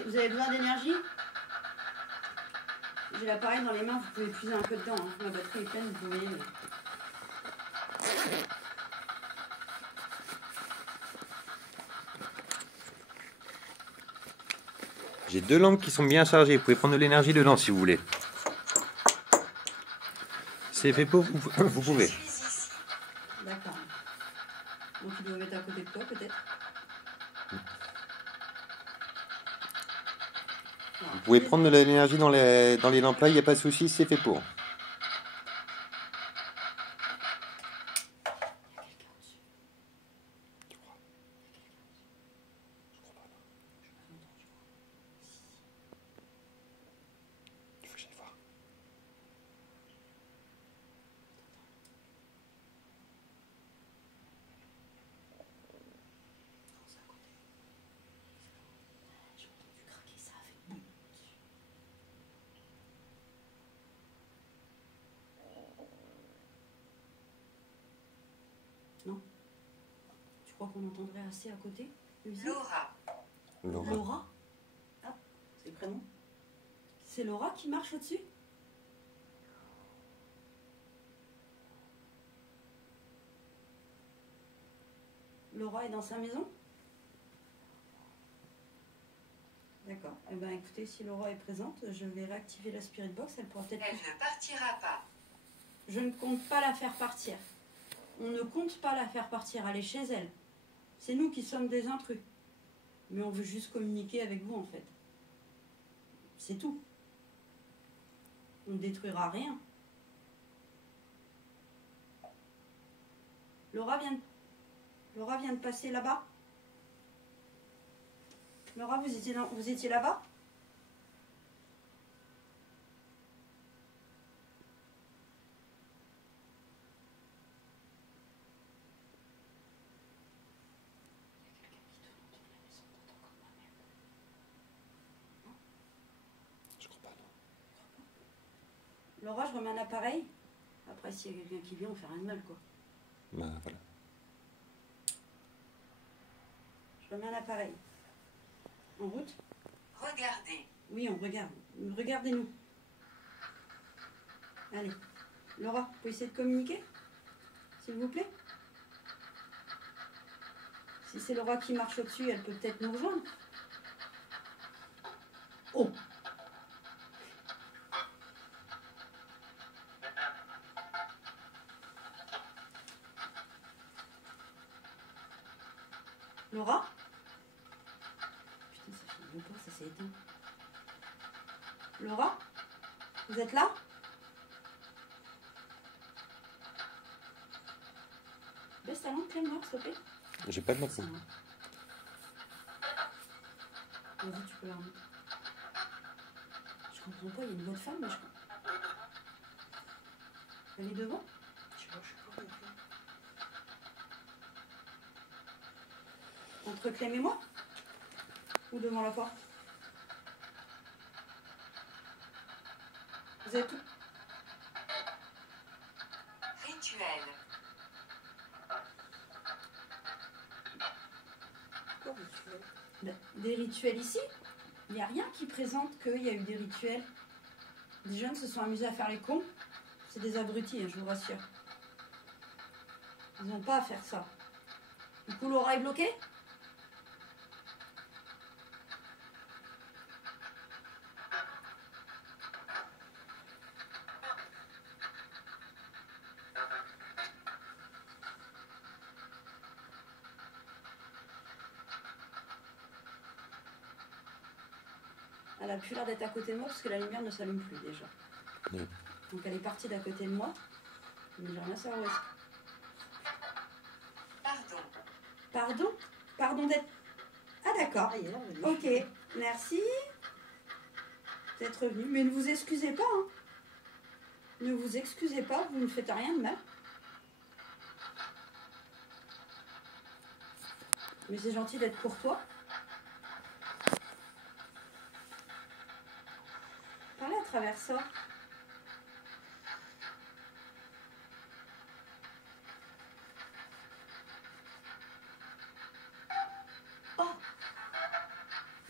Vous avez besoin d'énergie? J'ai l'appareil dans les mains, vous pouvez puiser un peu dedans. Hein. La batterie est pleine, vous pouvez. J'ai deux lampes qui sont bien chargées, vous pouvez prendre de l'énergie dedans si vous voulez. C'est fait pour vous, vous pouvez. Je suis ici. D'accord. Donc il doit mettre à côté de toi peut-être. Vous pouvez prendre de l'énergie dans les lampes là, il n'y a pas de souci, c'est fait pour. Il faut que j'aille voir. J'ai entendu craquer, ça a fait boum. Non. Tu crois qu'on entendrait assez à côté? Musique? Laura. Laura. Laura? C'est le prénom? C'est Laura qui marche au-dessus? Laura est dans sa maison? D'accord. Eh bien écoutez, si Laura est présente, je vais réactiver la Spirit Box, elle pourra peut-être... Elle ne partira pas. Je ne compte pas la faire partir. On ne compte pas la faire partir, aller chez elle. C'est nous qui sommes des intrus. Mais on veut juste communiquer avec vous, en fait. C'est tout. On ne détruira rien. Laura vient de passer là-bas. Laura, vous étiez là-bas? Je crois pas, non. Laura, je remets un appareil. Après, s'il y a quelqu'un qui vient, on fait rien de mal, quoi. Bah, voilà. Je remets un appareil. En route? Regardez. Oui, on regarde. Regardez-nous. Allez. Laura, vous pouvez essayer de communiquer? S'il vous plaît? Si c'est Laura qui marche au-dessus, elle peut peut-être nous rejoindre. Oh! Laura? Putain, ça filme pas, ça s'est éteint. Laura? Vous êtes là? Baisse ta lampe, Clem, s'il te plaît. J'ai pas de lampe. Ça va. Vas-y, tu peux la remettre. Je comprends pas, il y a une voix de femme, mais je comprends. Elle est devant? Je sais pas non plus. Entre Clem et moi? Ou devant la porte? Vous êtes où? Rituel. Pourquoi rituel? Des rituels ici? Il n'y a rien qui présente qu'il y a eu des rituels. Des jeunes se sont amusés à faire les cons. C'est des abrutis, hein, je vous rassure. Ils n'ont pas à faire ça. Du coup, Laura est bloquée? Elle a plus l'air d'être à côté de moi parce que la lumière ne s'allume plus déjà. Oui. Donc elle est partie d'à côté de moi. Mais j'ai rien à savoir où est-ce. Pardon. Pardon? Pardon d'être. Ah d'accord. Ah, il est là, oui. Ok, merci d'être revenu. Mais ne vous excusez pas. Hein. Ne vous excusez pas, vous ne faites rien de mal. Mais c'est gentil d'être courtois. Parlez à travers ça. Oh!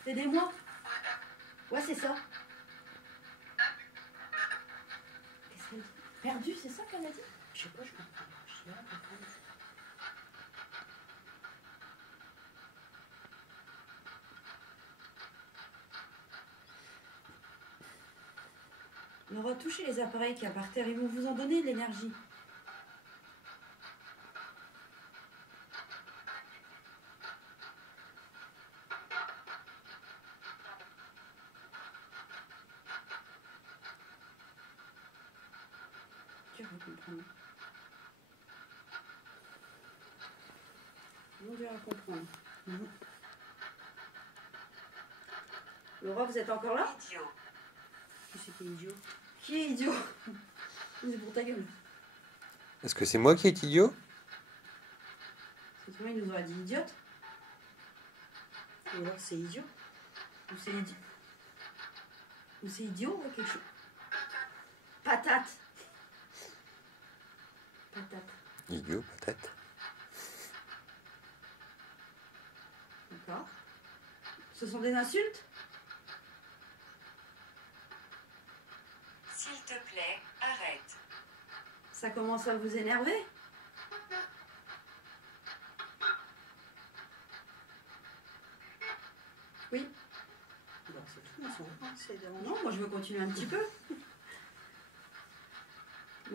Aidez-moi. Ouais, c'est ça. Qu'est-ce qu'elle dit? Perdu, c'est ça qu'elle a dit? Je sais pas, je comprends pas. Je sais pas comprendre. On va toucher les appareils qu'il y a par terre. Ils vont vous en donner de l'énergie. Tu vas comprendre. On va comprendre. Laura, vous êtes encore là? Idiot. Qui c'est qui est idiot? Qui est idiot? C'est pour ta gueule. Est-ce que c'est moi qui est idiot? Parce que il nous aurait dit idiote. Ou alors c'est idiot? Ou c'est idiot. Ou c'est idiot ou quelque chose. Patate. Patate. Idiot, peut-être. D'accord. Ce sont des insultes? S'il te plaît, arrête. Ça commence à vous énerver? Oui. Bon, c'est tout, on s'en va. C'est dérangeant. Non, moi je veux continuer un petit peu.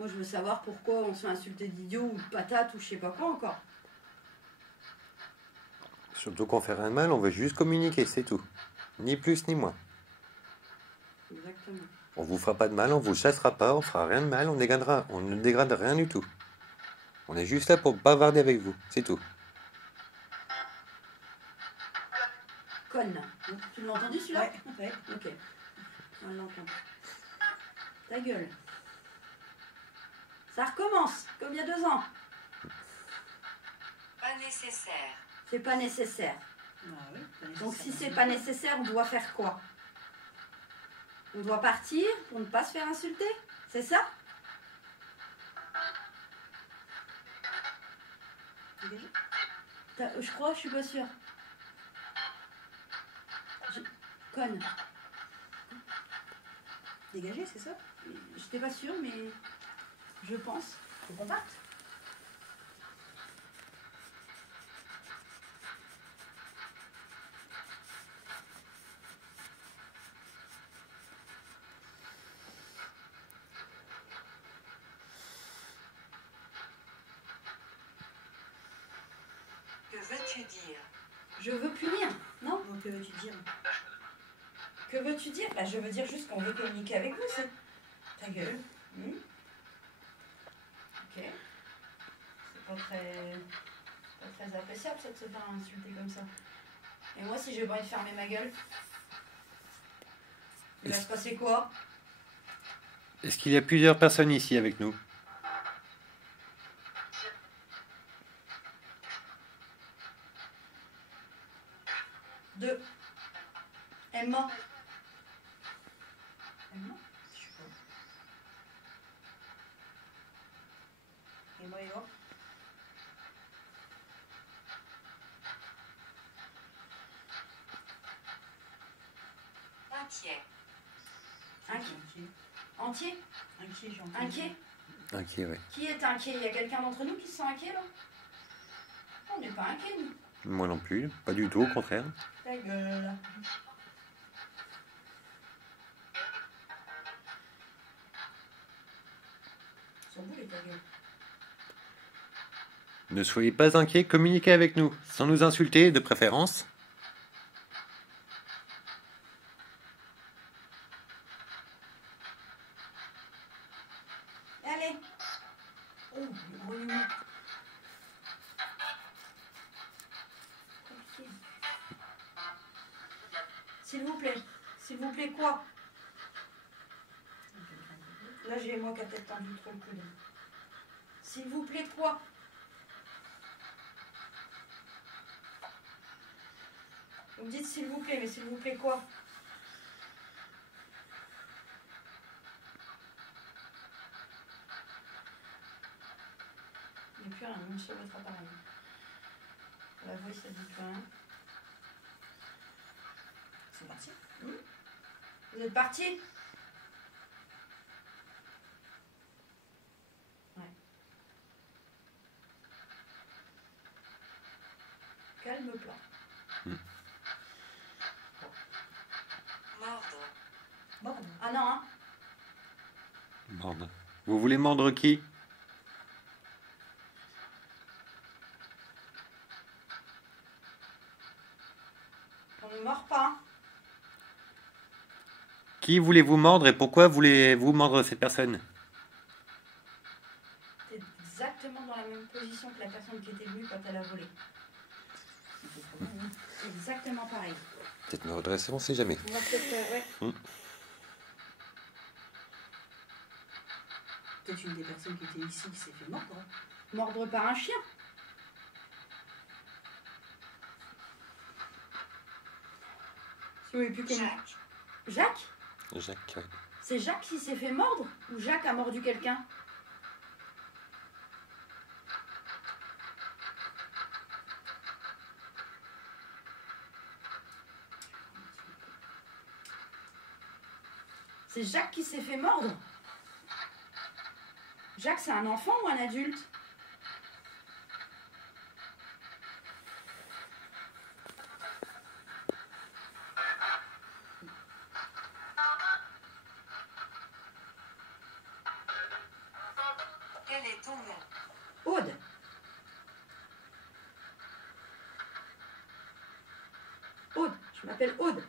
Moi, je veux savoir pourquoi on se fait insulter d'idiot ou de patate ou je sais pas quoi encore. Surtout qu'on fait rien de mal, on veut juste communiquer, c'est tout. Ni plus ni moins. Exactement. On vous fera pas de mal, on vous chassera pas, on fera rien de mal, on ne dégrade rien du tout. On est juste là pour bavarder avec vous, c'est tout. Conne. Tu l'as entendu celui-là? Ouais, ouais. Ok. On l'entend. Ta gueule. Ça recommence, comme il y a 2 ans. Pas nécessaire. C'est pas nécessaire. Ah oui, Donc si c'est pas nécessaire, on doit faire quoi? On doit partir pour ne pas se faire insulter? C'est ça? Dégagez. Je crois, je suis pas sûre. Conne. Dégagez, c'est ça? J'étais pas sûre, mais je pense. Faut qu'on parte. Que veux-tu dire? Je veux punir, non? Donc, que veux-tu dire? Que veux-tu dire? Bah, je veux dire juste qu'on veut communiquer avec vous, c'est... Ta gueule. Ok. C'est pas très appréciable, ça, de se faire insulter comme ça. Et moi, si j'ai pas envie de fermer ma gueule, il va se passer quoi? Est-ce qu'il y a plusieurs personnes ici avec nous? Deux. Emma. Emma? Je sais pas. Et moi? Inquiet. Inquiet. Entier? Inquiet, gentil. Inquiet? Inquiet, ouais. Qui est inquiet? Il y a quelqu'un d'entre nous qui se sent inquiet, là? On n'est pas inquiet, nous. Moi non plus, pas du tout, au contraire. Ta gueule. Ils sont beaux, les ta gueule. Ne soyez pas inquiets, communiquez avec nous, sans nous insulter, de préférence. Allez. Oh, le gros nounou. Compliqué. S'il vous plaît. S'il vous plaît, quoi? Là, j'ai moi qui a peut-être tendu trop le coude. S'il vous plaît, quoi? Vous me dites s'il vous plaît, mais s'il vous plaît, quoi? Il n'y a plus rien, même sur votre appareil. La voix, ça dit plus rien. C'est parti. Vous êtes parti? Ouais. Calme plat. Mordre. Bon, Ah non, hein? Mordre. Vous voulez mordre qui? On ne mord pas. Qui voulez-vous mordre et pourquoi voulez-vous mordre cette personne? T'es exactement dans la même position que la personne qui était venue quand elle a volé. Exactement pareil. Peut-être me redresser, on sait jamais. On va peut-être... ouais. peut-être une des personnes qui était ici qui s'est fait mordre. Hein. Mordre par un chien. Si vous voulez plus comment... Jacques. Jacques? Jacques, ouais. C'est Jacques qui s'est fait mordre? Ou Jacques a mordu quelqu'un? C'est Jacques qui s'est fait mordre? Jacques, c'est un enfant ou un adulte? Quel est ton nom? Aude. Aude, je m'appelle Aude.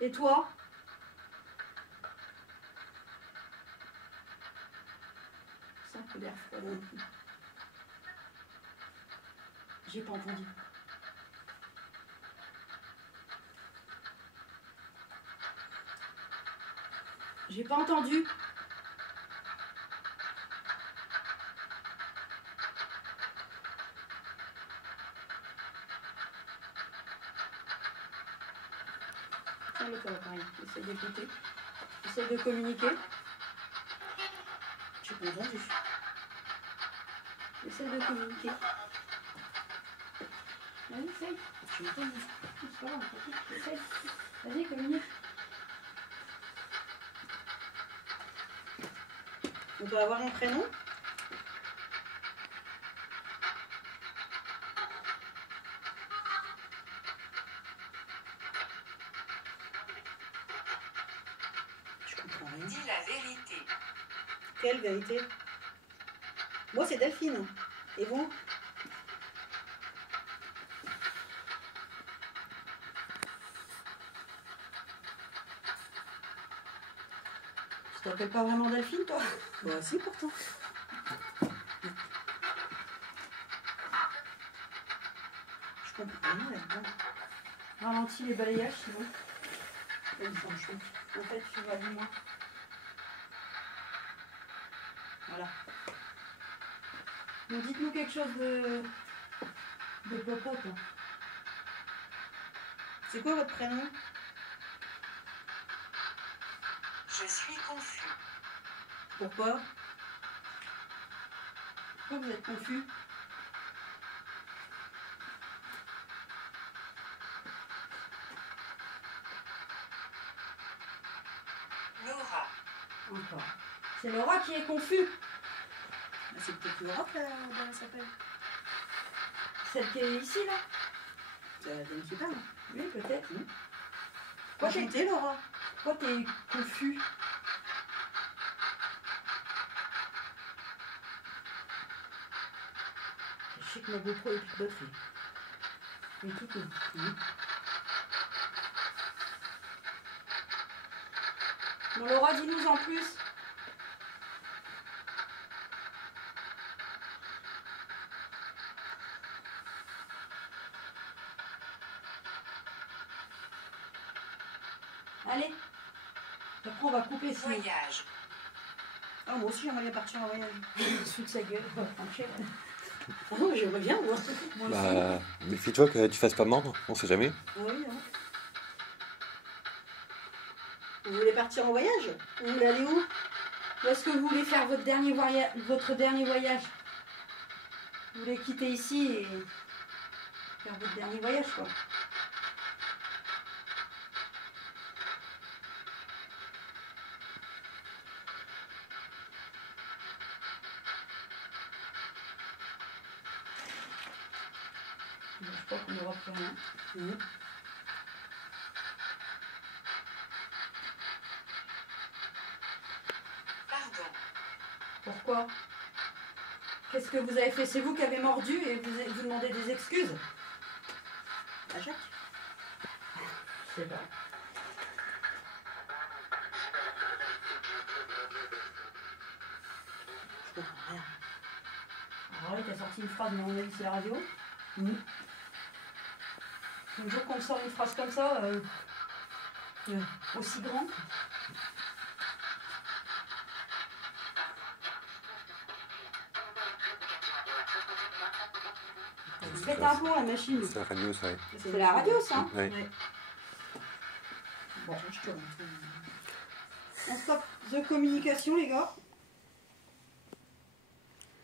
Et toi? Ça un peu l'air froid non plus. J'ai pas entendu. J'ai pas entendu. Tiens-le-toi, pareil. Essaye d'écouter. Essaye de communiquer. J'ai pas entendu. Essaye de communiquer. Vas-y, essaye. J'ai pas entendu. C'est pas grave, essaye. Vas-y, communique. On doit avoir un prénom? Je comprends rien. Dis la vérité. Quelle vérité? Moi, c'est Delphine. Et vous? Tu t'appelles pas vraiment Delphine, toi? Bah si, pourtant. Je comprends rien là-dedans. Ralentis les balayages, sinon. En fait, tu vas du moins. Voilà. Donc dites-nous quelque chose de popote. C'est quoi votre prénom? Je suis confus. Pourquoi? Pourquoi vous êtes confus? Laura. Encore. C'est Laura qui est confus. C'est peut-être Laura qu'elle s'appelle. Celle qui est ici, là? C'est la dame qui parle. Oui, peut-être. Pourquoi t'es Laura? Pourquoi t'es confus? Je sais que ma GoPro est plus de batterie. Mais tout est. Bon, Laura, dis-nous en plus. Allez. Après, on va couper sinon. Voyage. Ah, moi aussi, j'aimerais bien partir en voyage. Sous de sa gueule, quoi. Ah non, j'aimerais bien, moi. Moi aussi. Bah, méfie-toi que tu fasses pas mordre, on sait jamais. Oui, hein. Vous voulez partir en voyage? Vous voulez aller où? Où est-ce que vous voulez faire votre dernier voyage? Vous voulez quitter ici et faire votre dernier voyage, quoi. Je crois qu'on n'aura plus rien. Pardon. Pourquoi? Qu'est-ce que vous avez fait? C'est vous qui avez mordu et vous demandez des excuses? À Jacques? Je sais pas. Je comprends rien. Alors oui, t'as sorti une phrase, mais on a dit c'est la radio. Le jour qu'on sort une phrase comme ça, aussi grande. Faites un plomb la machine. C'est la radio, ça. C'est la radio, ça. Oui. Ouais. Bon, je te On stoppe de communication, les gars.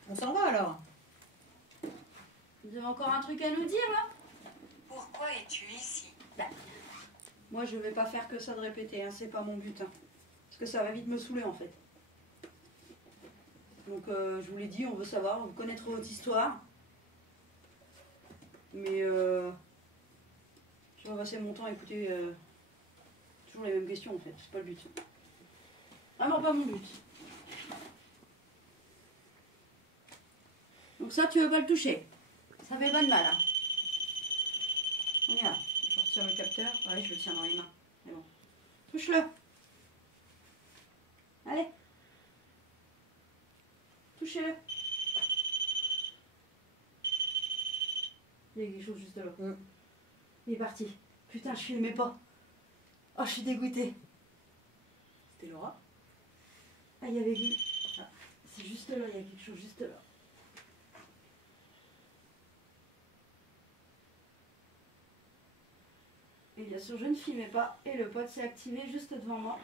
On s'en va alors. Vous avez encore un truc à nous dire là? Pourquoi es-tu ici? Moi, je vais pas faire que ça de répéter, hein. C'est pas mon but. Hein. Parce que ça va vite me saouler en fait. Donc, je vous l'ai dit, on veut savoir, vous connaître votre histoire. Mais je vais passer mon temps à écouter toujours les mêmes questions en fait, c'est pas le but. vraiment pas mon but. Donc ça, tu veux pas le toucher. Ça fait pas de mal. Hein. Regarde, je retire le capteur. Ouais, je le tiens dans les mains. C'est bon. Touche-le. Allez. Touchez-le. Il y a quelque chose juste là. Il est parti. Putain, je filmais pas. Oh, je suis dégoûtée. C'était Laura. Ah, il y avait vu. Ah, c'est juste là, il y a quelque chose juste là. Et bien sûr, je ne filmais pas. Et le pote s'est activé juste devant moi.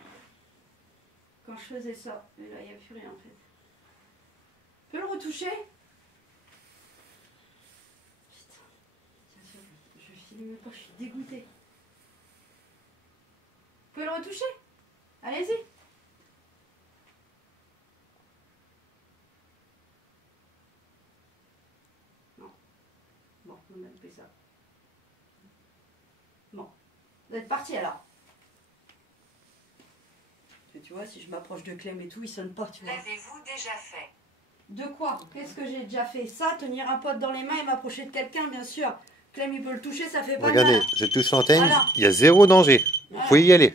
Quand je faisais ça. Et là, il n'y a plus rien en fait. Tu peux le retoucher? Putain. Bien sûr, je filme pas, je suis dégoûtée. Tu peux le retoucher? Allez-y. Non. Bon, on a fait ça. Bon. Vous êtes parti alors. Et tu vois, si je m'approche de Clem et tout, il sonne pas, tu vois. L'avez-vous déjà fait? De quoi? Qu'est-ce que j'ai déjà fait? Ça, tenir un pote dans les mains et m'approcher de quelqu'un, bien sûr. Clem, il peut le toucher, ça fait pas de Regardez, mal. je touche l'antenne, Voilà. il y a zéro danger. Vous Voilà. pouvez y aller.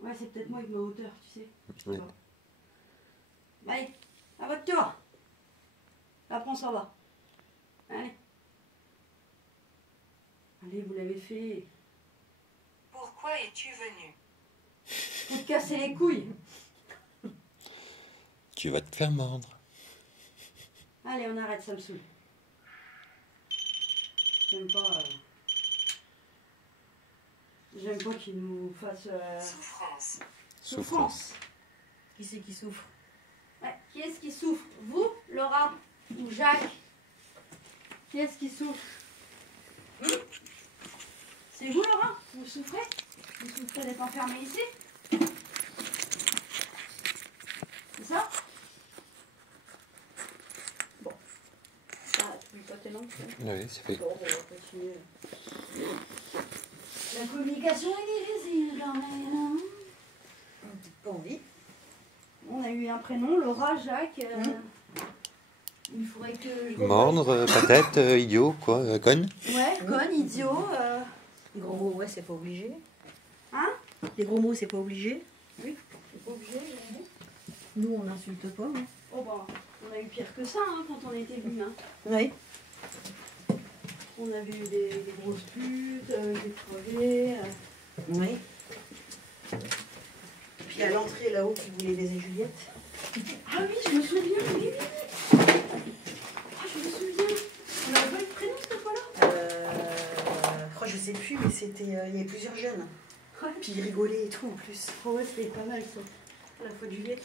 Ouais, c'est peut-être moi avec ma hauteur, tu sais. Je sais Ouais. pas. Allez, à votre tour. Après, on s'en va. Allez. Allez, vous l'avez fait. Pourquoi es-tu venu? Pour te casser les couilles. Tu vas te faire mordre. Allez, on arrête, ça me saoule. J'aime pas... J'aime pas qu'il nous fasse... Souffrance. Souffrance. Qui c'est qui souffre? Ouais. Qui est-ce qui souffre? Vous, Laura ou Jacques? Qui est-ce qui souffre? C'est vous, Laura? Vous souffrez? Vous souffrez d'être enfermé ici? C'est ça? Bon. Ah, tu veux pas tes langues? Oui, c'est fait. Bon, on va continuer. La communication est difficile quand même. Hein. Pas envie. On a eu un prénom, Laura, Jacques. Il faudrait que je... Mordre, patate, idiot, quoi, conne. Ouais, conne, idiot. Les gros mots, ouais, c'est pas obligé. Hein? Les gros mots, c'est pas obligé. Oui, c'est pas obligé. mais bon. Nous, on n'insulte pas. Hein. Oh bah, on a eu pire que ça hein, quand on était venus. Hein. Oui. On avait eu des grosses putes, des crevés. Oui. Puis à l'entrée, là-haut, qui voulait baiser Juliette. Ah oui, je me souviens, oui, oui. Ah, je me souviens. On n'avait pas eu de prénom cette fois-là? Je sais plus, mais c'était. Il y avait plusieurs jeunes. Ouais. Puis ils rigolaient et tout en plus. Oh ouais, c'était pas mal ça. La fois de Juliette.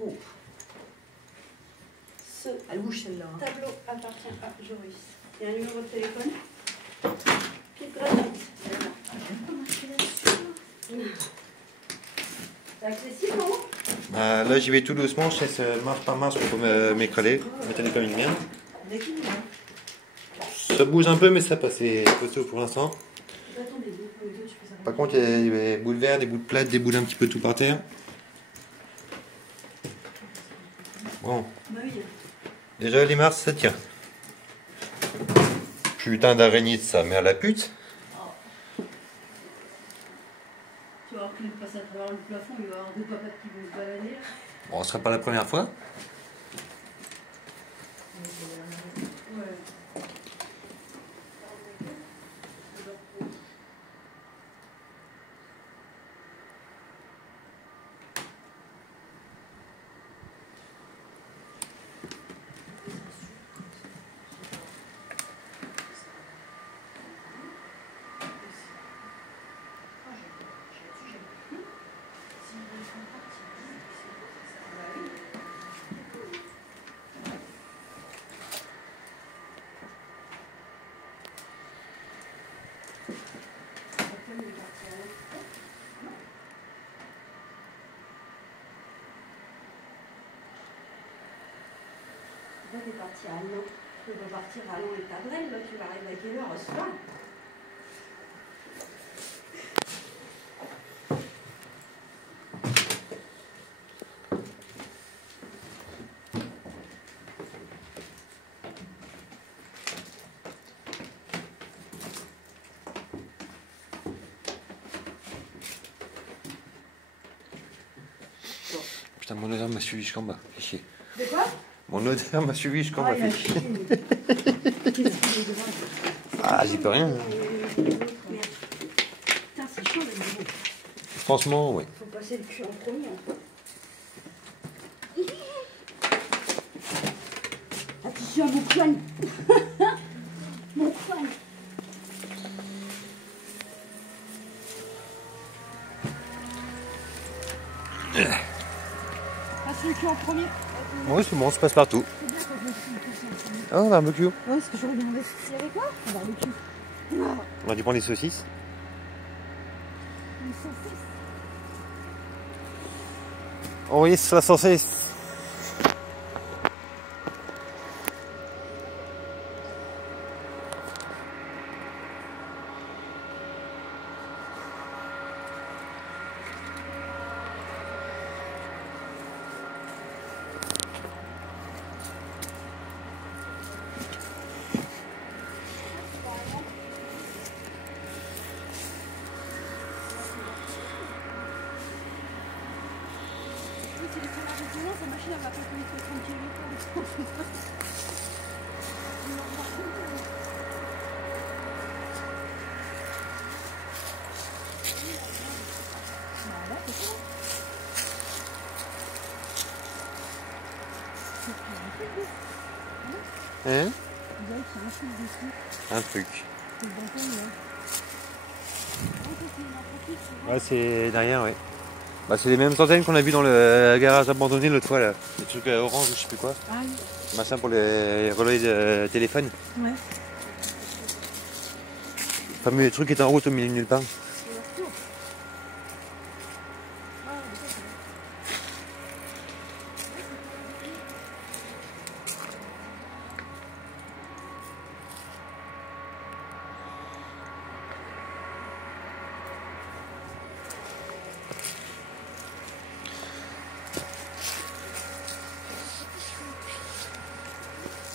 Oh. Ce Elle bouge celle-là. Hein. tableau appartient à Joris. Il y a un numéro de téléphone. Pied gratuite. C'est accessible, non? Là, j'y vais tout doucement, je laisse marche par marche pour m'écraler. Me tenir comme une merde. Avec une main. Ça bouge un peu, mais ça passe. C'est costaud pour l'instant. Attendez, deux, tu fais ça. Par contre, il y a des bouts de verre, des bouts de plate, des bouts d'un petit peu tout par terre. Bon, Bah oui. déjà, les mars, ça tient. Putain d'araignée de sa mère la pute. Tu vas voir qu'il passe à travers le plafond, il va y avoir deux papates qui vont se balader. Bon, ce sera pas la première fois. Ouais. Toi, t'es parti à Lyon. Tu peux pas partir à Lyon et Tabrel, là, tu vas arriver à quelle heure ce soir? putain, mon odeur m'a suivi jusqu'en bas. Fais chier. De quoi? Mon odeur m'a suivi jusqu'en bas. il a Fais chier. chié. Qu'est-ce qu'il est grave. Ah, j'y peux rien. Merde. Putain, c'est chaud le niveau. Franchement, oui. Faut passer le cul en premier. Attention à mon poigne. Mon poigne. Passe le cul en premier. Oui, c'est bon, ça passe partout. C'est bien quand je me suis tout en premier. Oh, barbecue. Ouais, parce que j'aurais bien demandé. C'est avec quoi? Un barbecue. Non, On a dû prendre des saucisses. une saucisse. Oh oui, c'est la saucisse. Si les salades de saison, sa machine elle va pas connecter tranquille. Hein? Vous avez qui a un truc dessus. Un truc. C'est le banquier, là. Ouais, c'est derrière, ouais. Bah, c'est les mêmes antennes qu'on a vu dans le garage abandonné l'autre fois, là. Les trucs orange, je sais plus quoi. Ah oui. Machin pour les relais de téléphone. Ouais. Le fameux truc qui est en route au milieu de nulle part.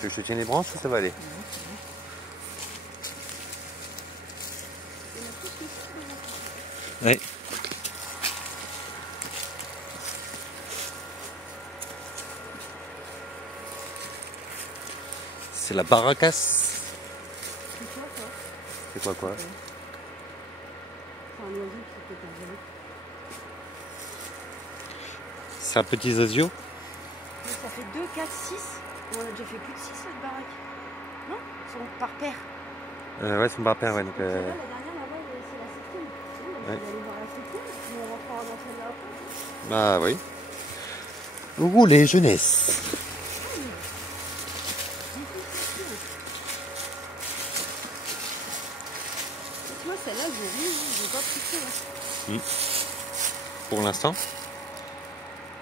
Tu veux que je te tienne les branches ou ça va aller? Oui. C'est la baracasse. C'est quoi quoi? C'est un oiseau qui peut t'envoler. C'est un petit zazio. Ça fait 2, 4, 6. On a déjà fait plus de 6 cette baraque. Non? Ils sont par paire. Ouais, c'est mon père, ouais. Donc, La dernière là-bas, c'est la 7e. On va aller voir la 7e, puis on rentrera dans celle-là après. bah oui. Ouh, les jeunesses. Tu vois, celle-là, j'ai vu, je n'ai pas pris ça. Pour l'instant.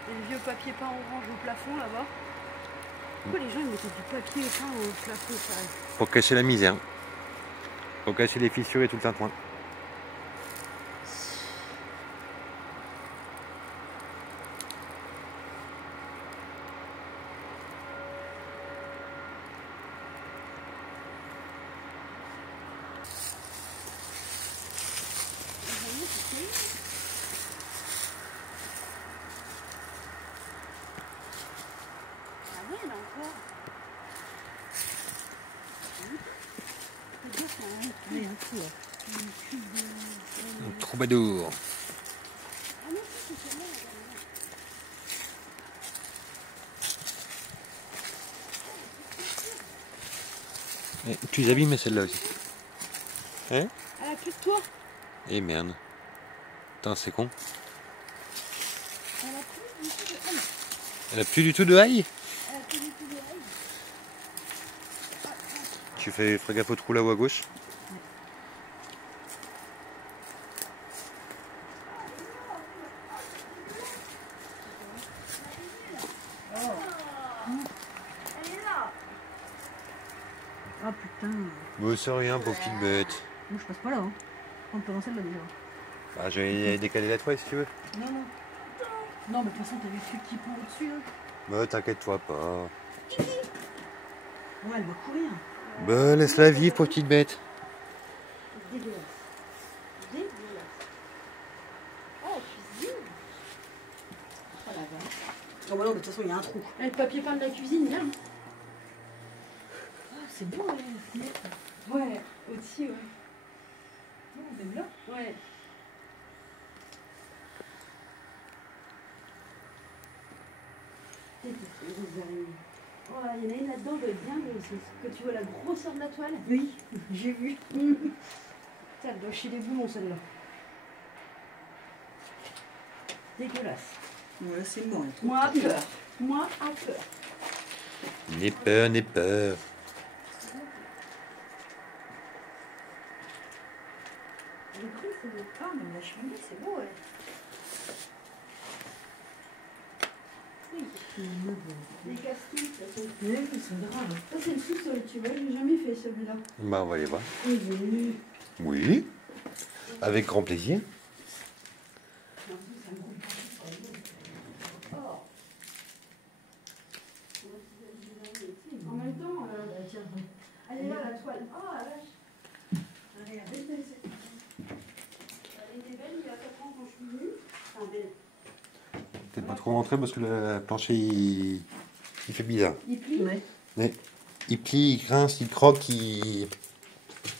Et le vieux papier peint orange au plafond là-bas. Pourquoi les gens ils mettaient du papier peint au plafond ça? Pour cacher la misère. Pour cacher les fissures et tout le tintouin. Ah oui, là encore. Un troubadour. Et tu les abîmes celle-là aussi. Hein? Elle a plus de toit. Eh merde. Putain, c'est con. Elle a plus du tout de Elle a plus du tout de haille? Elle a plus du tout de rails. Tu fais gaffe au trou là-haut à gauche. Ah putain. Bon, c'est rien, pauvre petite bête. Moi je passe pas là. Hein. On peut dans celle-là déjà. Bah, je vais décaler la toile si tu veux. Non, non. Non, mais de toute façon, t'as vu le truc qui pend au-dessus là. Bah, t'inquiète-toi pas. Ouais, elle va courir. Bah, laisse-la vivre, pauvre petite bête. Dégueulasse. Dégueulasse. Oh, cuisine. Oh la vache. Oh bah non, mais de toute façon, il y a un trou. Et le papier peint de la cuisine, là. Ah, c'est beau, les fenêtres. Ouais, au-dessus, ouais. Oh, même là. Ouais. Oh, il y en a une là-dedans, elle doit être bien beau aussi. Que tu vois la grosseur de la toile. Oui, j'ai vu. Ça, elle doit chier les boulons, celle-là. Dégueulasse. Voilà, c'est bon. Moi, à peur. Moi, à peur. N'aie peur, n'aie peur. Le prix, c'est beau. Ah, mais la cheminée, c'est beau, ouais. Les castings, ça c'est... Oui, ils sont graves. Ça c'est le sous-sol, tu vois, j'ai jamais fait celui-là. Bah, on va aller voir. Oui. Oui. Avec grand plaisir. En même temps, elle est là la toile. Oh la vache. Elle était belle il y a 4 ans quand je suis venue. Enfin, belle. Peut-être pas trop rentrer parce que le plancher il fait bizarre. Il plie. Ouais. Mais il plie, il grince, il croque, il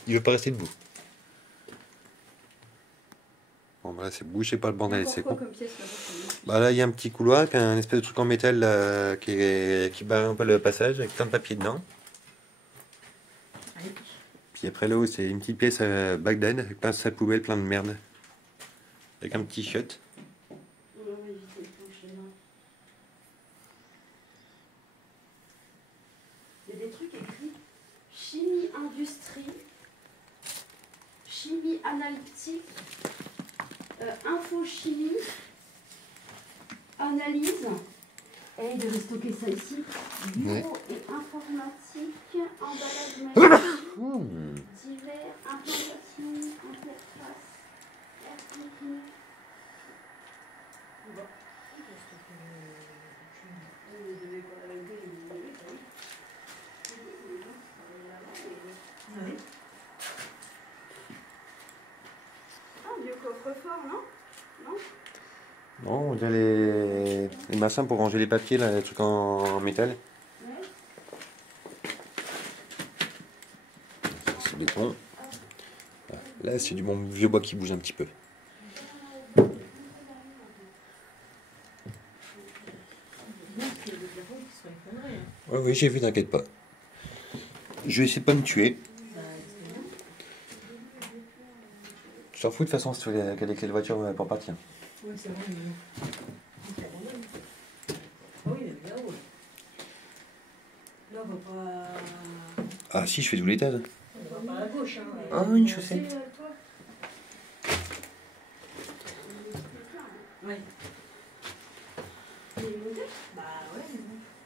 veut pas rester debout. Bon bah là c'est bouché par le bordel, c'est quoi con. comme pièce là-bas? Bah là il y a un petit couloir avec un espèce de truc en métal là, qui barre un peu le passage avec plein de papier dedans. Allez. Puis après là-haut c'est une petite pièce à Bagdad avec plein de sacs poubelles, plein de merde. Avec un petit shot. On va éviter le plancher là. Il y a des trucs écrits chimie industrie, chimie analytique, infochimie, analyse. Et il devait stocker ça ici. Bureau et informatique, emballage magique, divers, implantation, interface, air technique. Ouais. Ah, vieux coffre-fort, non? Non? Non, on dirait les machins pour ranger les papiers, là, les trucs en métal. Ouais. C'est béton. Là, c'est du bon vieux bois qui bouge un petit peu. Bien qu'il y ait des plafonds qui soient effondrés. Hein. Oui, oui, j'ai vu, t'inquiète pas. Je vais essayer de pas me tuer. Bah, c'est bien. Je t'en fous de toute façon si tu veux qu'elle les clés de voiture pour partir. Oui, c'est vrai, mais bon. Ah oui, mais là-haut. Là, on va pas... Ah si, je fais double étage. On va pas à gauche, hein. Ah, une chaussette. Ouais. Il est monté? Bah ouais,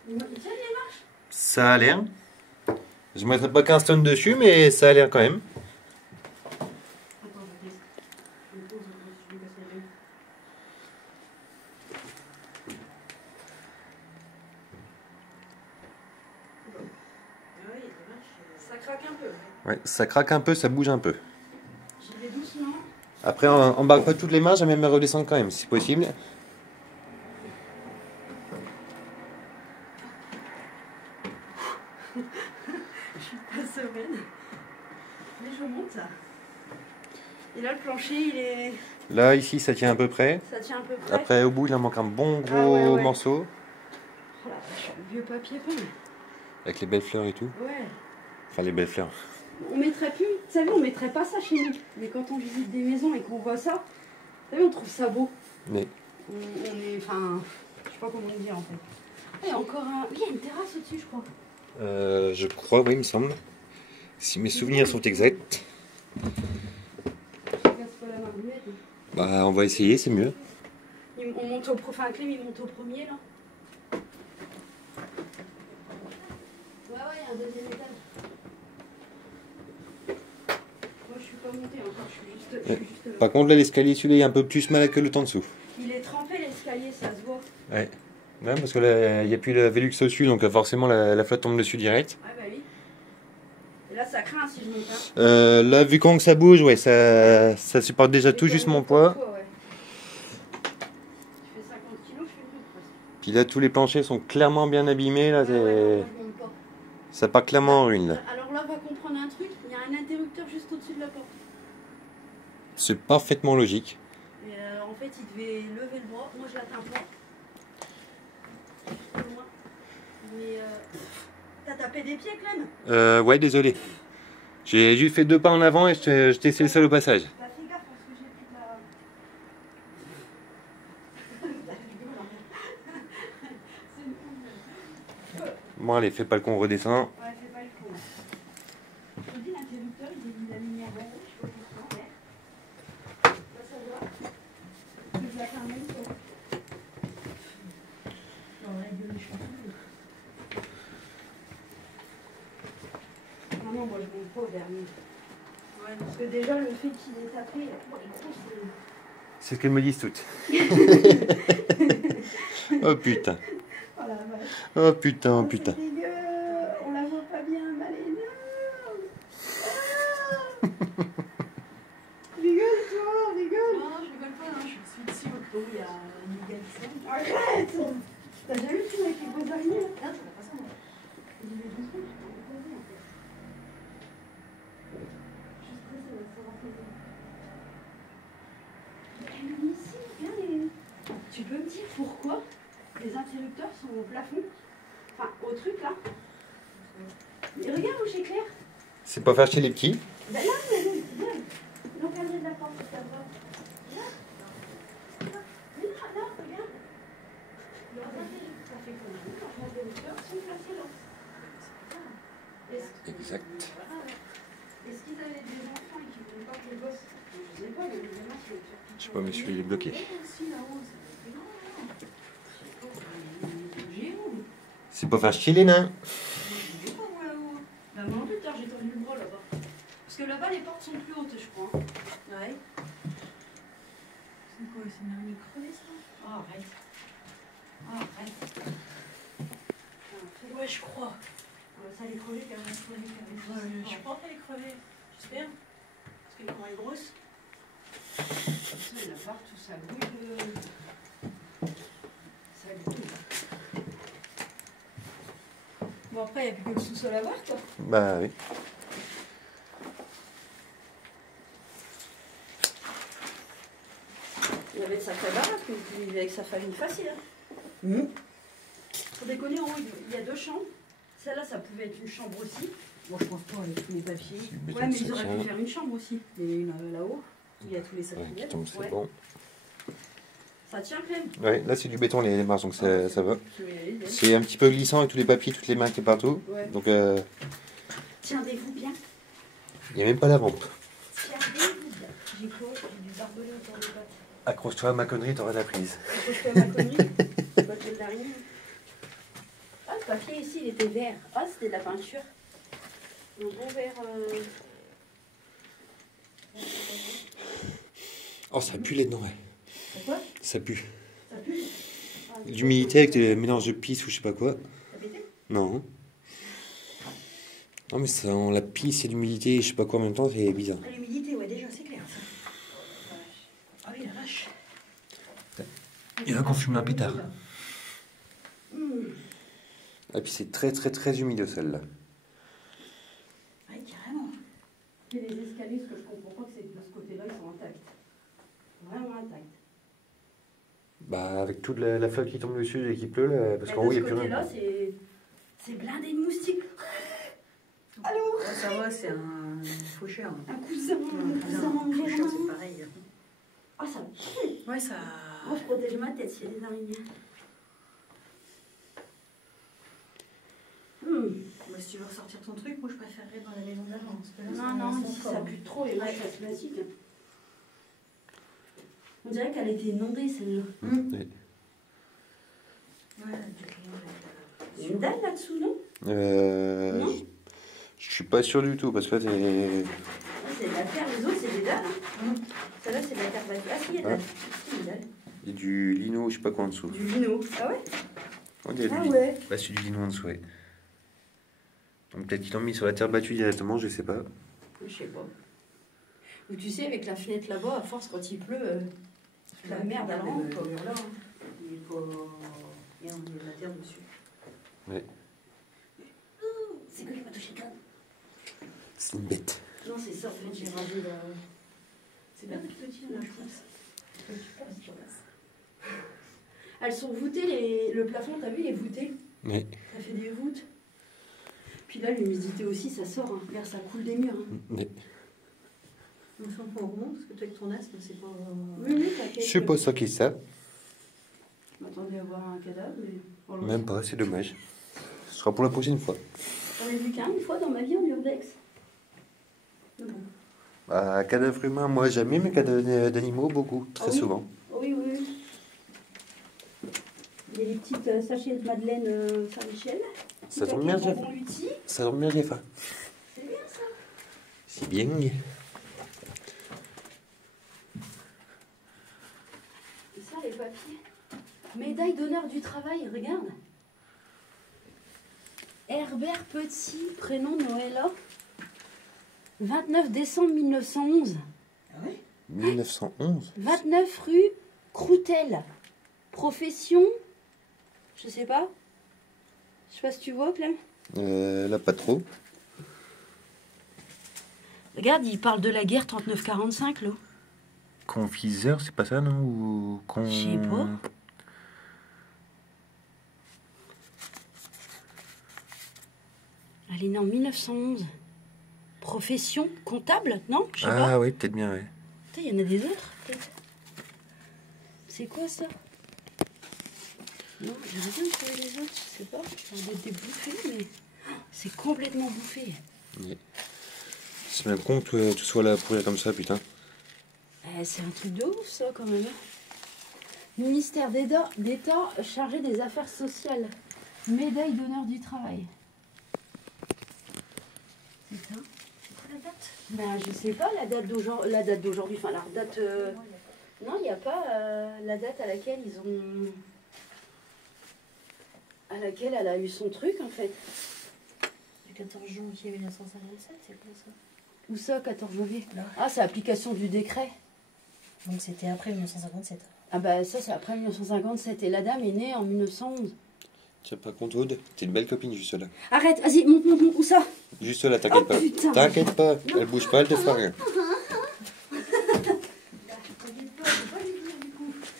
Il tient les marches? Ça a l'air. Je mettrai pas 15 tonnes dessus, mais ça a l'air quand même. Attends, je me pose, je vais casser les deux. Ah oui, ça marche. Ça craque un peu. Ouais, ça craque un peu, ça bouge un peu. J'y vais doucement. Après, on embarque pas toutes les marches, j'aime même redescendre quand même, si possible. Je suis pas sereine. Mais je remonte ça. Et là, le plancher, il est. Là, ici, ça tient à peu près. Ça tient à peu près. Après, au bout, il en manque un bon gros Ah ouais. morceau. Oh la vache, le vieux papier peint. Avec les belles fleurs et tout. Ouais. Enfin, les belles fleurs. On mettrait plus. Vous savez, on mettrait pas ça chez nous. Mais quand on visite des maisons et qu'on voit ça, vous savez, on trouve ça beau. Mais On est. Enfin. Je sais pas comment dire en fait. Et encore un. Oui, il y a une terrasse au-dessus, je crois. je crois, oui, il me semble. Si mes souvenirs sont exacts. Je casse pas la marguerite. Bah, on va essayer, c'est mieux. On monte au enfin, Clem, il monte au premier là. Ouais, il y a un deuxième étage. Moi, je suis pas montée encore, je suis juste. Par contre, là, l'escalier, celui-là, il est un peu plus malade que le temps dessous. Il est trempé l'escalier, ça se voit. Ouais. Ouais, parce que là, il n'y a plus le Velux au-dessus, donc forcément, la flotte tombe dessus direct. Ouais, bah oui. Et là, ça craint si je monte. Hein. Là, vu comment que ça bouge, ouais, ça supporte déjà tout juste mon poids. Ouais. Je fais 50 kilos, je fais plus presque. Puis là, tous les planchers sont clairement bien abîmés. Là, Ouais, ouais, non, moi, je monte pas. ça part clairement en ruine. Là. Alors là, on va comprendre un truc. Il y a un interrupteur juste au-dessus de la porte. C'est parfaitement logique. Et en fait, il devait lever le bras. Moi, je l'atteins pas. Juste loin. Mais t'as tapé des pieds, Clem? Ouais, désolé. J'ai juste fait 2 pas en avant et je t'ai laissé le sol au passage. Bah, fais gaffe parce que j'ai pris de la... C'est une coupe. Bon, allez, fais pas le con, redescend. Ouais, fais pas le con. Je te dis, l'interrupteur, il est mis la lumière verte. Je sais pas pourquoi. Là, ça va. Je la fais en même temps. Non, la gueule, je pense. Non, non, moi, je monte pas au dernier. Ouais, parce que déjà, le fait qu'il ait tapé, il est gros, C'est ce qu'elles me disent toutes. Oh putain. Oh la vache. Oh putain, oh putain. C'est dégueu. On la voit pas bien, Malena. Ah rigole, toi, rigole. Non, je rigole pas, hein. Je suis ici au clos, il y a une égalisation. Arrête. T'as déjà vu le film avec les grosses araignées là? Non, ça va pas ça, moi. Je vais juste faire, je t'en ai pas vu, en fait. Je suis stressée, là, ça va faire. Elle est ici, regarde les... Tu peux me dire pourquoi les interrupteurs sont au plafond? Enfin, au truc là. Mais regarde où j'éclaire. C'est pas faire chez les petits. Ben là, regarde. L'encadré de la porte, ça va. Là. Mais là, regarde. Leurs interrupteurs, ça fait combien? Leurs interrupteurs sont placés là. Exact. Est-ce qu'ils avaient des enfants et qu'ils ne voulaient pas que les gosses... Je sais pas, mais les gamins, c'est... Je sais pas, mais celui-là, il est bloqué. C'est pas faire chier les nains. Bah, moi, plus tard, j'ai tendu le bras là-bas. Parce que là-bas, les portes sont plus hautes, je crois. Ouais. C'est quoi, c'est une armée crevée, ça? Oh, arrête. Oh, arrête. Ouais, je crois. Ça les crever, quand même, Je pense qu'elle est crevée. J'espère. Parce que quand elle est grosse. Ça, il y en a partout, ça gouille. Ça gouille. Bon, après, il n'y a plus que le sous-sol à voir, toi. Bah oui. Il avait de sacrée baraque, mais il vivait avec sa famille facile. Hein. Pour déconner, en haut, il y a 2 chambres. Celle-là, ça pouvait être une chambre aussi. Bon, je pense pas avec tous les papiers. Ouais, mais ils auraient pu faire une chambre aussi. Et une là-haut, où il y a tous les sacs Ouais, qui tombe, c'est bon. Ça tient, Clem. Ouais, là c'est du béton les marches, donc ça va. Tu veux y aller, C'est un petit peu glissant avec tous les papiers, toutes les mains qui est partout. Ouais. Donc Tiendez-vous bien. il n'y a même pas la rampe. Tiendez-vous bien. J'ai quoi? J'ai du barbelé autour des pattes. Accroche-toi à ma connerie, t'auras la prise. Accroche-toi à ma connerie. C'est pas de l'araignée. Ah, le papier ici, il était vert. Ah, c'était de la peinture. Un bon vert. Oh, ça pue là-dedans, ouais. Pourquoi? Ça pue. Ça pue? Ah, L'humidité avec le mélange de pisse ou je sais pas quoi. t'as pété? Non. Non, mais ça, on la pisse, il y a de l'humidité et je sais pas quoi en même temps, c'est bizarre. Ah, l'humidité, ouais, déjà, c'est clair, ça. Ah oui, la vache. Il y en a qu'on fume un pétard. Et puis c'est très très très humide celle-là. Oui, carrément. Et les escaliers, ce que je comprends pas, c'est que de ce côté-là, ils sont intacts. Vraiment intacts. Bah avec toute la flotte qui tombe dessus et qui pleut, là, parce qu'en haut il n'y a plus rien. là, c'est blindé de moustiques. Allô? Ah, ça va, c'est un faucheur. Un cousin, un cousin Faucheur, c'est environ. pareil. Ah, ça pue. Ouais, ça. Moi, je protège ma tête s'il y a des araignées. Bah, si tu veux ressortir ton truc, moi je préférerais dans la maison d'avant. Parce que là, Non, non, ici, ça pue trop et moi, je suis classique. On dirait qu'elle a été inondée, celle-là. Oui. Ouais, du crayon. Il y a une dalle là-dessous, non? Non. Je suis pas sûr du tout parce que là c'est. Là, c'est de la terre, les autres, c'est des dalles. Hein. Celle-là, c'est de la terre battue. Ah, si, il y a de la terre. Si, une dalle. Il y a du lino, je sais pas quoi en dessous. Du lino. Ah ouais? Oh, il y a Ah du... ouais. Bah, c'est du lino en dessous, ouais. Donc peut-être qu'ils l'ont mis sur la terre battue directement, je sais pas. Je sais pas. Ou tu sais, avec la fenêtre là-bas, à force, quand il pleut, la merde, elle rentre. Il est pas. Et il y a de la terre dessus. Ouais. C'est que qui m'a touché le crâne. C'est une bête. Non, c'est ça, en fait, j'ai rasé la... C'est la petite, la pousse. Tu passes. Elles sont voûtées, le plafond, t'as vu, il est voûté. Ouais. Ça fait des voûtes. Puis là, l'humidité aussi, ça sort. Hein. Regarde, ça coule des murs. Hein. Ouais. Enfin, on remonte, parce que toi, avec ton asthme, c'est pas... Oui, t'inquiète. Je sais pas ça qui ça. Je m'attendais à voir un cadavre, mais... pour le Même pas, c'est dommage. Ce sera pour la prochaine fois. J'en ai vu qu'un une fois dans ma vie en urbex. Mais bon. Bah, cadavre humain, moi jamais, mais cadavre d'animaux, beaucoup, très Ah oui. souvent. Oui, oui, oui. Il y a les petites sachets de Madeleine Saint-Michel. Ça tombe bien, Jeff. Bonbon Lutti. Ça tombe bien, j'ai faim. C'est bien ça. C'est bien. Et ça, les papiers. Médaille d'honneur du travail, regarde. Herbert Petit, prénom Noëlla. 29 décembre 1911. Ah ouais 1911. 29 rue Croutel. Profession, je sais pas. Je sais pas si tu vois, Clem. Là, pas trop. Regarde, il parle de la guerre 39-45, là. Confiseur, c'est pas ça, non? Ou Je sais pas. Elle est née en 1911. Profession, comptable, non? Je sais pas. Ah oui, peut-être bien, oui. Putain, il y en a des autres, peut-être. C'est quoi ça? Non, j'ai rien trouvé les autres, je sais pas. Ça doit être des bouffées, mais oh, c'est complètement bouffé. Oui. C'est même con que tu sois là pour rire comme ça, putain. C'est un truc de ouf, ça, quand même. Ministère d'État chargé des affaires sociales. Médaille d'honneur du travail. C'est ça? C'est quoi la date? Ben, je sais pas, la date d'aujourd'hui. Enfin, la date... Non, il n'y a pas la date à laquelle ils ont... À laquelle elle a eu son truc, en fait. Le 14 janvier 1957, c'est quoi ça? Où ça, 14 janvier? Là. Ah, c'est application du décret. Donc c'était après 1957. Ah bah ça, c'est après 1957. Et la dame est née en 1911. Tiens pas compte, Aude, t'es une belle copine juste là. Arrête, vas-y, monte, où ça? Juste là, t'inquiète Oh, pas. putain. T'inquiète pas, elle bouge pas, elle te fera rien.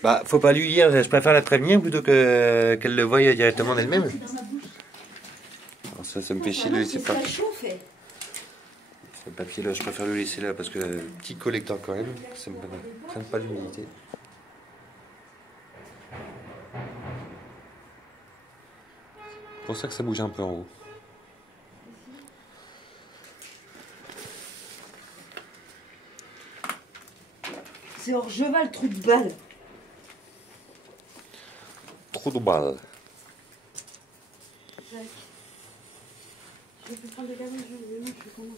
Bah, faut pas lui dire, je préfère la prévenir plutôt que qu'elle le voie directement d'elle-même. Alors ça me fait chier de le laisser pas. Ça chauffe. Ce papier là, je préfère le laisser là parce que petit collecteur quand même, ça me prenne pas l'humidité. C'est pour ça que ça bouge un peu en haut. C'est Orgeval, trou de balle. Trop de balles. Je vais te prendre le gazon, je commence.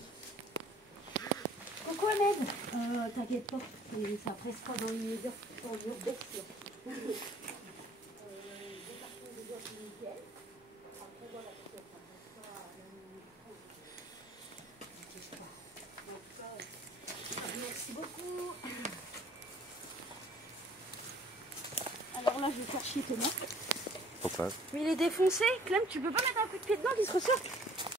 Coucou Ahmed. T'inquiète pas, ça presse pas dans l'immédiat, dans l'urbex. Merci beaucoup. Alors là, je vais faire chier Thomas. Pourquoi? Mais il est défoncé, Clem, tu peux pas mettre un coup de pied dedans qu'il se ressort?